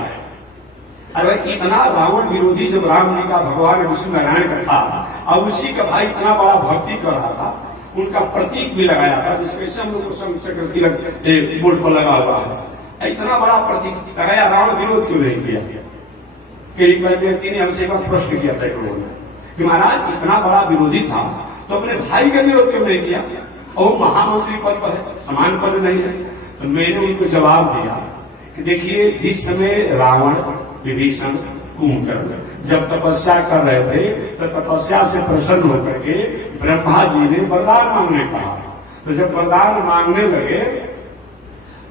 अरे इतना रावण विरोधी जब राम जी का भगवान विष्णु नारायण का था, अब उसी का भाई इतना बड़ा भक्ति कर रहा था, उनका प्रतीक भी लगाया था, जिसमें हम लोग को शंख चक्र तिलक बोर्ड पर लगा हुआ है। इतना बड़ा प्रतीक लगाया, रावण विरोध क्यों नहीं किया? एक व्यक्ति ने हमसे एक बार प्रश्न किया था कि महाराज इतना बड़ा विरोधी था तो अपने भाई का विरोध क्यों नहीं किया? और महामंत्री पद पर है, समान पद नहीं है। तो मैंने उनको जवाब दिया कि देखिए, जिस समय रावण विभीषण कुंभकर्ण जब तपस्या कर रहे थे, तो तपस्या से प्रसन्न होकर के ब्रह्मा जी ने वरदान मांगने कहा। तो जब वरदान मांगने लगे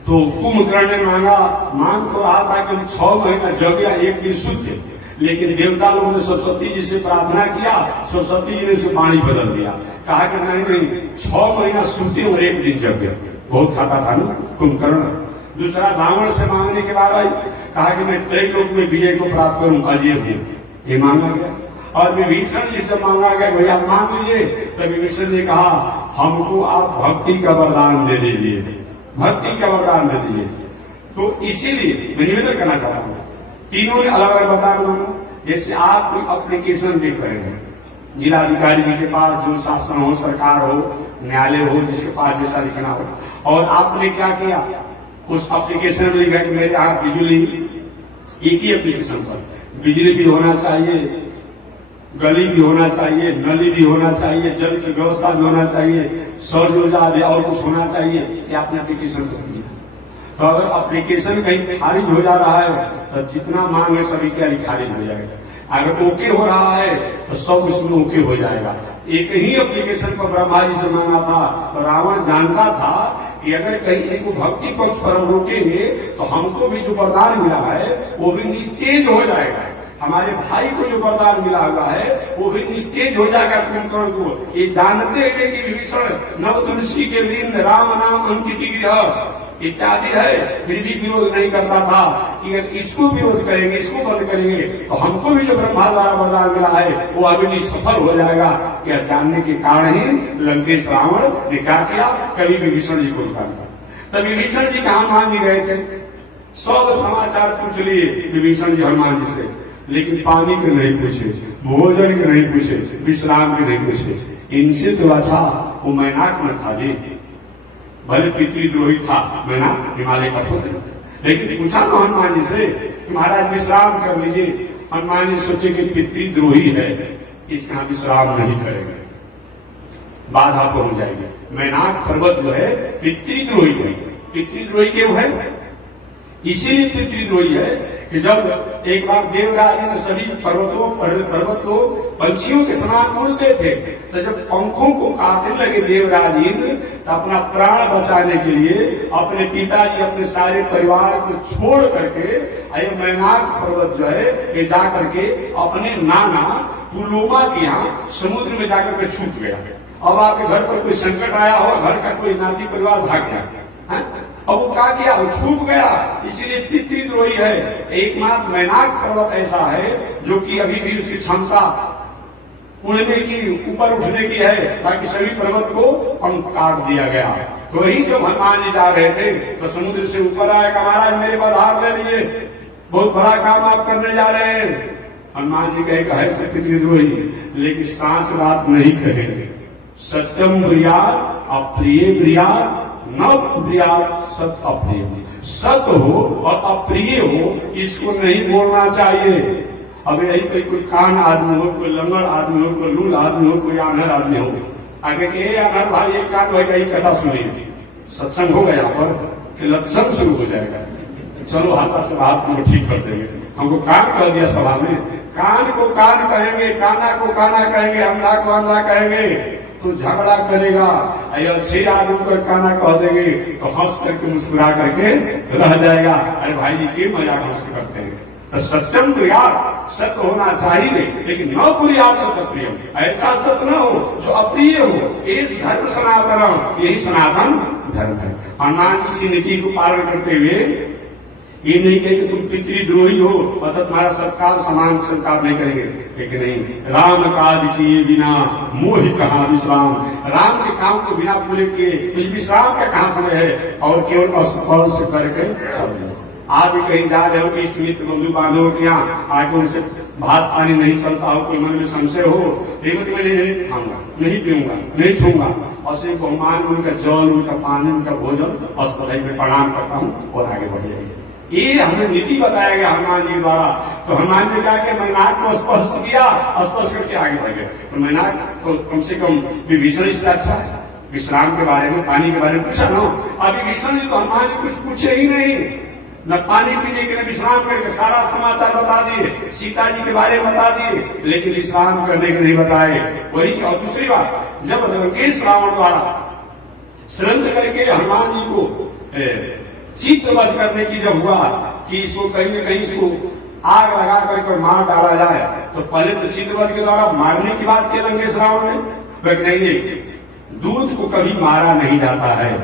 तो कुंभकर्ण ने मांग तो रहा था कि हम 6 महीना जग या 1 दिन शुद्ध, लेकिन देवता लोगों ने सरस्वती जी से प्रार्थना किया, सरस्वती जी ने उसे वाणी बदल दिया, कहा कि नहीं 6 महीना शुद्धि और 1 दिन जग। बहुत खाता था ना कुंभकर्ण। दूसरा, रावण से मांगने के बाद आई, कहा कि मैं त्रैलोक में विजय को प्राप्त करूं, अजय हूं, ये मांगा गया। और विभीषण जी से मांगा गया, भैया मांग लीजिए। तो विभीषण ने कहा, हमको आप भक्ति का वरदान दे दीजिए, भक्ति का वरदान दे दीजिए। तो इसीलिए मैं निवेदन करना चाहता हूँ, तीनों ने अलग अलग वरदान मांगा। जैसे आप कोई एप्लीकेशन देख रहे हैं, जिलाधिकारी जी के पास जो शासन हो, सरकार हो, न्यायालय हो, जिसके पास जैसा लिखना हो, और आपने क्या किया, उस एप्लीकेशन में लिखा कि मेरे यहाँ बिजली, एक ही एप्लीकेशन पर बिजली भी होना चाहिए, गली भी होना चाहिए, नली भी होना चाहिए, जल की व्यवस्था भी होना चाहिए, शौच रोजा भी और कुछ होना चाहिए, ये आपने एप्लीकेशन कर दिया। तो अगर एप्लीकेशन कहीं खारिज हो जा रहा है तो जितना मांग है सभी क्या खारिज हो जाएगा। अगर ओके हो रहा है तो सब उसमें ओके हो जाएगा। एक ही एप्लीकेशन पर ब्रह्मा जी से मांगा था, तो रावण जानता था कि अगर कहीं एक भक्ति पक्ष पर हम रोकेंगे तो हमको भी जो वरदान मिला है वो भी निस्तेज हो जाएगा, हमारे भाई को जो वरदान मिला हुआ है वो भी निस्तेज हो जाएगा कुंभकर्ण को। ये जानते हैं कि विभीषण नव तुलसी के दिन राम नाम अंकित गृह इत्यादि है, फिर भी विरोध नहीं करता था कि अगर इसको विरोध करेंगे, इसको बंद करेंगे तो हमको भी जो ब्रह्मा द्वारा वरदान मिला है वो अभी सफल हो जाएगा। यह जानने के कारण ही लंकेश रावण ने क्या किया, कभी विभीषण जी को उतारा। तब विभीषण जी का हनुमान जी गए थे, सब समाचार पूछ लिए विभीषण जी हनुमान जी से, लेकिन पानी के नहीं पूछे, भोजन के नहीं पूछे, विश्राम के नहीं पूछे। इनसे तो अच्छा वो मैनाक में था जी, भले पितृद्रोही था मैनाक, हिमालय का पुत्र, लेकिन पूछा ना हनुमान जी से कि महाराज विश्राम कर लीजिए। हनुमान जी सोचे कि पितृद्रोही है, इसके यहाँ विश्राम नहीं करेंगे, बाधा पहुंच जाएगी। मैनाक पर्वत जो है पितृद्रोही है। पितृद्रोही क्यों है? इसीलिए पितृद्रोही है कि जब एक बार देवराज ने सभी पर्वत को पंछियों के समान उड़ते थे, तो जब पंखों को काटने लगे देवराज इंद्र, तो अपना प्राण बचाने के लिए अपने पिताजी अपने सारे परिवार को छोड़ करके ये मैनाक पर्वत जो है ये जाकर के अपने नाना पुलोमा के यहाँ समुद्र में जाकर के छूट गया। अब आपके घर पर कोई संकट आया हो, घर का कोई नाती परिवार भाग गया, अब वो क्या किया, वो छूट गया, इसीलिए पितृद्रोही है। एकमात्र मैनाक पर्वत ऐसा है जो कि अभी भी उसकी क्षमता उड़ने की, ऊपर उठने की है, बाकी सभी पर्वत को पंख काट दिया गया। तो वही जब हनुमान जी जा रहे थे तो समुद्र से ऊपर आया कि महाराज मेरे पर हाथ ले लीजिए, बहुत बड़ा काम आप करने जा रहे हैं। हनुमान जी कहे तो पितृद्रोही, लेकिन सांस रात नहीं कहेंगे। सत्यम प्रिया अप्रिय प्रिया न प्रिया सत अप्रिय, सत हो और अप्रिय हो, इसको नहीं बोलना चाहिए। अब यही कोई कान आदमी हो, कोई लंगड़ आदमी हो, कोई लूल आदमी हो, कोई आनर आदमी हो, आगे के आनर भाई एक कान भाई यही कथा सुनिए, सत्संग हो गया पर फिर लत्संग शुरू हो जाएगा। चलो हाथा से बात को ठीक कर देंगे, हमको कान कह दिया सभा में, कान को कान कहेंगे, काना को काना कहेंगे, अंधा को अंधा कहेंगे तो झगड़ा करेगा। अच्छे आदमी को काना कह देंगे तो हंस करके मुस्कुरा करके रह जाएगा। अरे भाई जी के मजाक हमसे करते हैं। तो सत्यम तो यार सत्य होना चाहिए, लेकिन न पूरी आप सत्य प्रियम, ऐसा सत्य न हो जो अप्रिय हो। इस धर्म सनातन, यही सनातन धर्म है। हनुमान इसी नीति को पालन करते हुए ये नहीं कहे कि तुम पितृद्रोही हो अतः तुम्हारा सत्कार समान सत्कार नहीं करेंगे, लेकिन नहीं, राम काज किए बिना मोहि कहाँ विश्राम। राम के काम को बिना पूरे किए विश्राम का कहाँ समय है, और केवल अस्पताल से करके चल जाओ। आप भी कहीं जा रहे हो, इष्ट मित्र बंधु बांधव के यहाँ आगे उनसे भात पानी नहीं चलता हो, कोई मन में संशय हो, तो मैं नहीं खाऊंगा, नहीं पीऊंगा, नहीं छूंगा, और सिर्फ बहुमान उनका जल, उनका पानी, उनका भोजन अस्पताल में प्रणाम करता हूँ और आगे बढ़ जाएगी। ये हमें नीति बताया गया हनुमान जी द्वारा। तो हनुमान जी कहा कि मैनाक को स्पर्श किया, स्पर्श करके आगे बढ़ गए। तो मैनाक तो कम से कम विभीषण इससे अच्छा है, विश्राम के बारे में, पानी के बारे में पूछा ना। अभी विभीषण जी तो हनुमान जी कुछ पूछे ही नहीं, न पानी पीने के लिए विश्राम करके सारा समाचार बता दिए, सीता जी के बारे में बता दिए, लेकिन विश्राम करने के नहीं बताए। वही, और दूसरी बात, जब लंकेश रावण द्वारा षड्यंत्र करके हनुमान जी को चित्रवध करने की जब हुआ कि इसको कहीं न कहीं इसको आग लगा करके मार डाला जाए, तो पहले तो चित्रवध के द्वारा मारने की बात की लंकेश रावण ने, नहीं, दूध को कभी मारा नहीं जाता है,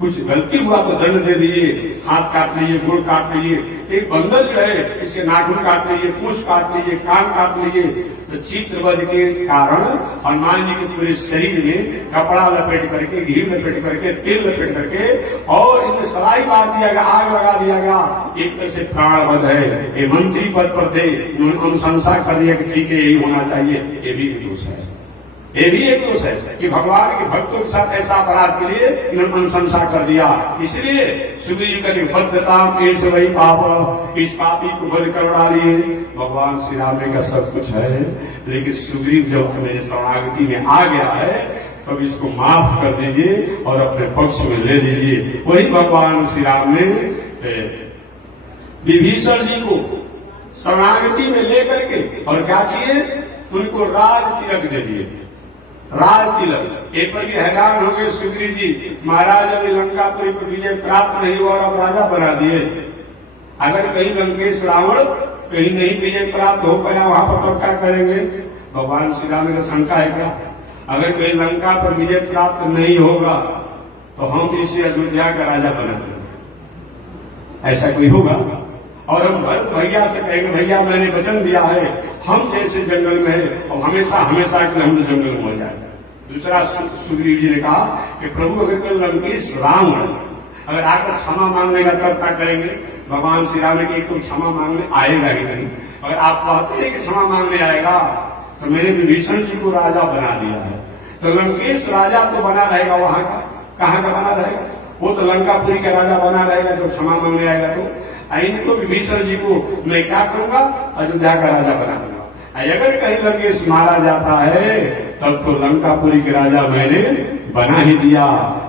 कुछ गलती हुआ तो दंड दे दीजिए, हाथ काट लीजिए, गोड़ काट लीजिए, एक बंदर जो है इसके नाखून काट लीजिए, पूंछ काट लीजिए, कान काट लीजिए। तो चित्रवध के कारण हनुमान जी के पूरे शरीर में कपड़ा लपेट करके, घी लपेट करके, तेल लपेट करके और इनमें सलाई मार दिया गया, आग लगा दिया गया। एक तरह से प्राणवध है। ये मंत्री पद पर थे, उन्होंने अनुशंसा कर दिया कि ठीक है यही होना चाहिए, ये भी दोष है, ये भी एक दोष है कि भगवान के भक्तों के साथ ऐसा अपराध के लिए इन्होंने अनुशंसा कर दिया। इसलिए सुग्रीव का बद्धता ऐसे वही पाप, इस पापी को बलि कर डालिए। भगवान श्री राम का सब कुछ है, लेकिन सुग्रीव जब मेरे शरणागति में आ गया है तब इसको माफ कर दीजिए और अपने पक्ष में ले लीजिए। वही भगवान श्री राम ने विभीषण जी को शरणागति में लेकर के और क्या किए, उनको राज तिलक दे दिए, राज तिलक। एक पर भी हैरान हो गए सुग्रीव जी, महाराज अभी लंकापुरी पर विजय प्राप्त नहीं हुआ और अब राजा बना दिए। अगर कहीं लंकेश रावण कहीं नहीं विजय प्राप्त हो पाया वहां पर तो क्या करेंगे? भगवान श्री राम का शंका है क्या? अगर कहीं लंका पर विजय प्राप्त नहीं होगा तो हम इसे अयोध्या का राजा बना देंगे, ऐसा कोई होगा? और हम भरत भैया से कहेंगे भैया मैंने वचन दिया है, हम जैसे जंगल में है और हमेशा हमेशा के लिए हम जंगल में हो जाए। दूसरा सुग्रीव जी ने कहा कि प्रभु अगर कोई लंकेश राम अगर आकर क्षमा मांगने का तब क्या करेंगे? भगवान श्री राम ने तो क्षमा मांगने आएगा ही नहीं। अगर आप कहते हैं कि क्षमा मांगने आएगा तो मैंने विभीषण जी को राजा बना दिया है, तो लंकेश राजा तो बना रहेगा, वहां का कहाँ का बना रहेगा? वो तो लंकापुरी का राजा बना रहेगा जब क्षमा मांगने आएगा। तो इनको विभीषण जी को मैं क्या करूंगा? अयोध्या का राजा बना दूंगा। अगर कहीं लंकेश मारा जाता है तब तो लंकापुरी के राजा मैंने बना ही दिया।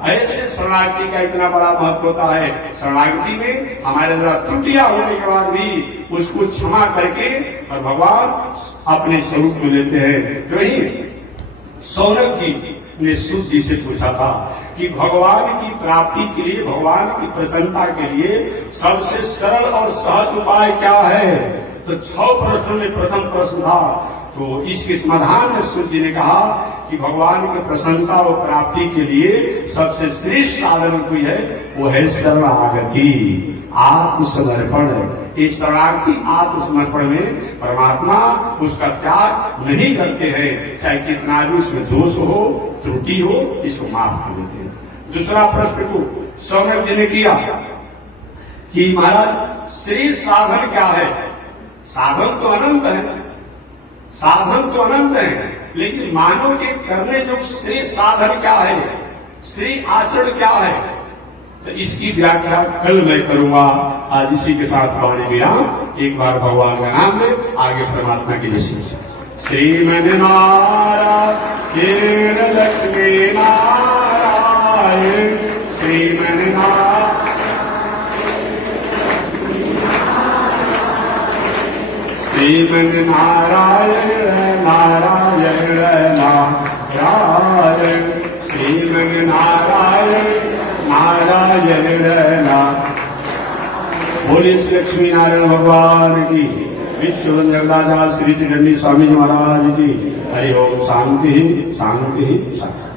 ऐसे शरणागति का इतना बड़ा महत्व होता है। शरणागति में हमारे द्वारा त्रुटियां होने के बाद भी उसको क्षमा करके और भगवान अपने स्वरूप में लेते हैं। तो वही सौनक जी ने सूत जी से पूछा था कि भगवान की प्राप्ति के लिए, भगवान की प्रसन्नता के लिए सबसे सरल और सहज उपाय क्या है? तो 6 प्रश्नों में प्रथम प्रश्न था, तो इसके समाधान में सूत जी ने कहा कि भगवान की प्रसन्नता और प्राप्ति के लिए सबसे श्रेष्ठ साधन कोई है, वो है शरणागति, आत्मसमर्पण। इस शरणागति आत्मसमर्पण में परमात्मा उसका त्याग नहीं करते हैं, चाहे कितना भी उसमें दोष हो, त्रुटि हो, इसको माफ कर देते हैं। दूसरा प्रश्न को सौनक जी ने किया कि महाराज श्रेष्ठ साधन क्या है? साधन तो अनंत है, साधन तो अनंत है, लेकिन मानव के करने जो श्रेष्ठ साधन क्या है, श्रेष्ठ आचरण क्या है? तो इसकी व्याख्या कल मैं करूंगा। आज इसी के साथ वाणी विराम। एक बार भगवान का नाम ले, आगे परमात्मा की जैसे श्रीमन नारायण लक्ष्मी नारायण श्रीमन श्रीमन नारायण नारायण नारायण श्रीमन नारायण नारायण नारायण। बोलिए श्री लक्ष्मी नारायण भगवान की, विश्व राजा श्री त्रिदंडी स्वामी महाराज की। हरि ओम। शांति शांति शांति।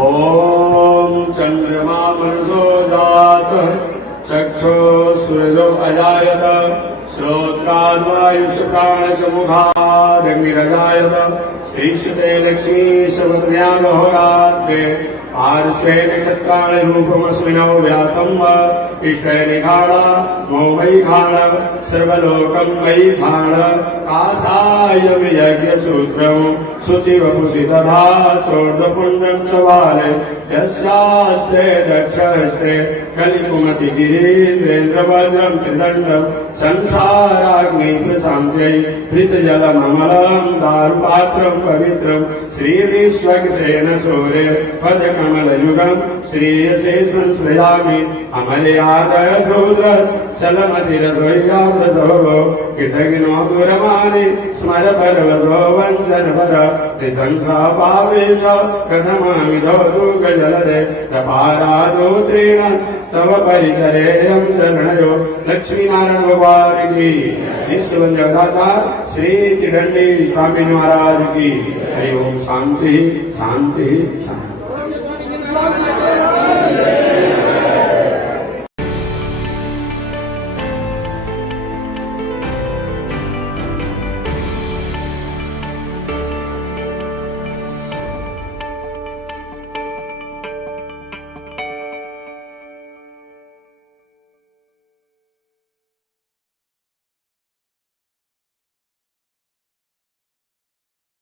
ओम चंद्रमा मनसो जात चक्षो सूर्यो अजायत श्रोत्राद्वायुष प्राणश मुखादग्निरजायत श्रीश्रुते लक्ष्मी शब्दज्ञानहोरात्रे पार्श्वे नक्षत्राणि रूपमस्मिनो व्यातं वा इष्टे निखाण मो मयि खाण सर्वलोकं मयि खाण कासायं यज्ञसूत्रं शुचिवपुषि तथा चोर्ध्वपुण्ड्रं च वाले यस्यास्ते दक्षहस्ते कलिकुमति गिरीन्द्रेन्द्रवज्रं त्रिदण्डं संसाराग्नि प्रशान्त्यै भृतजलममलं दारुपात्रं पवित्रं श्रीविश्वक्सेन सूर्य पदकमलयुगं श्रीयसे संश्रयामि अमलयादय शूद्रस् चलमतिरसोय्याव्रसो कृतघ्नो दूरमानि स्मर परवसो वञ्चनपर निशंसापावेश कथमामिधो दूर्गजलदे तपारादोत्रेण तव परिचरेयं शरणयो। लक्ष्मीनारायण भगवान की, विश्व जगदाचार श्री त्रिदंडी स्वामी महाराज की। हरि ओम। शांति शांति शांति।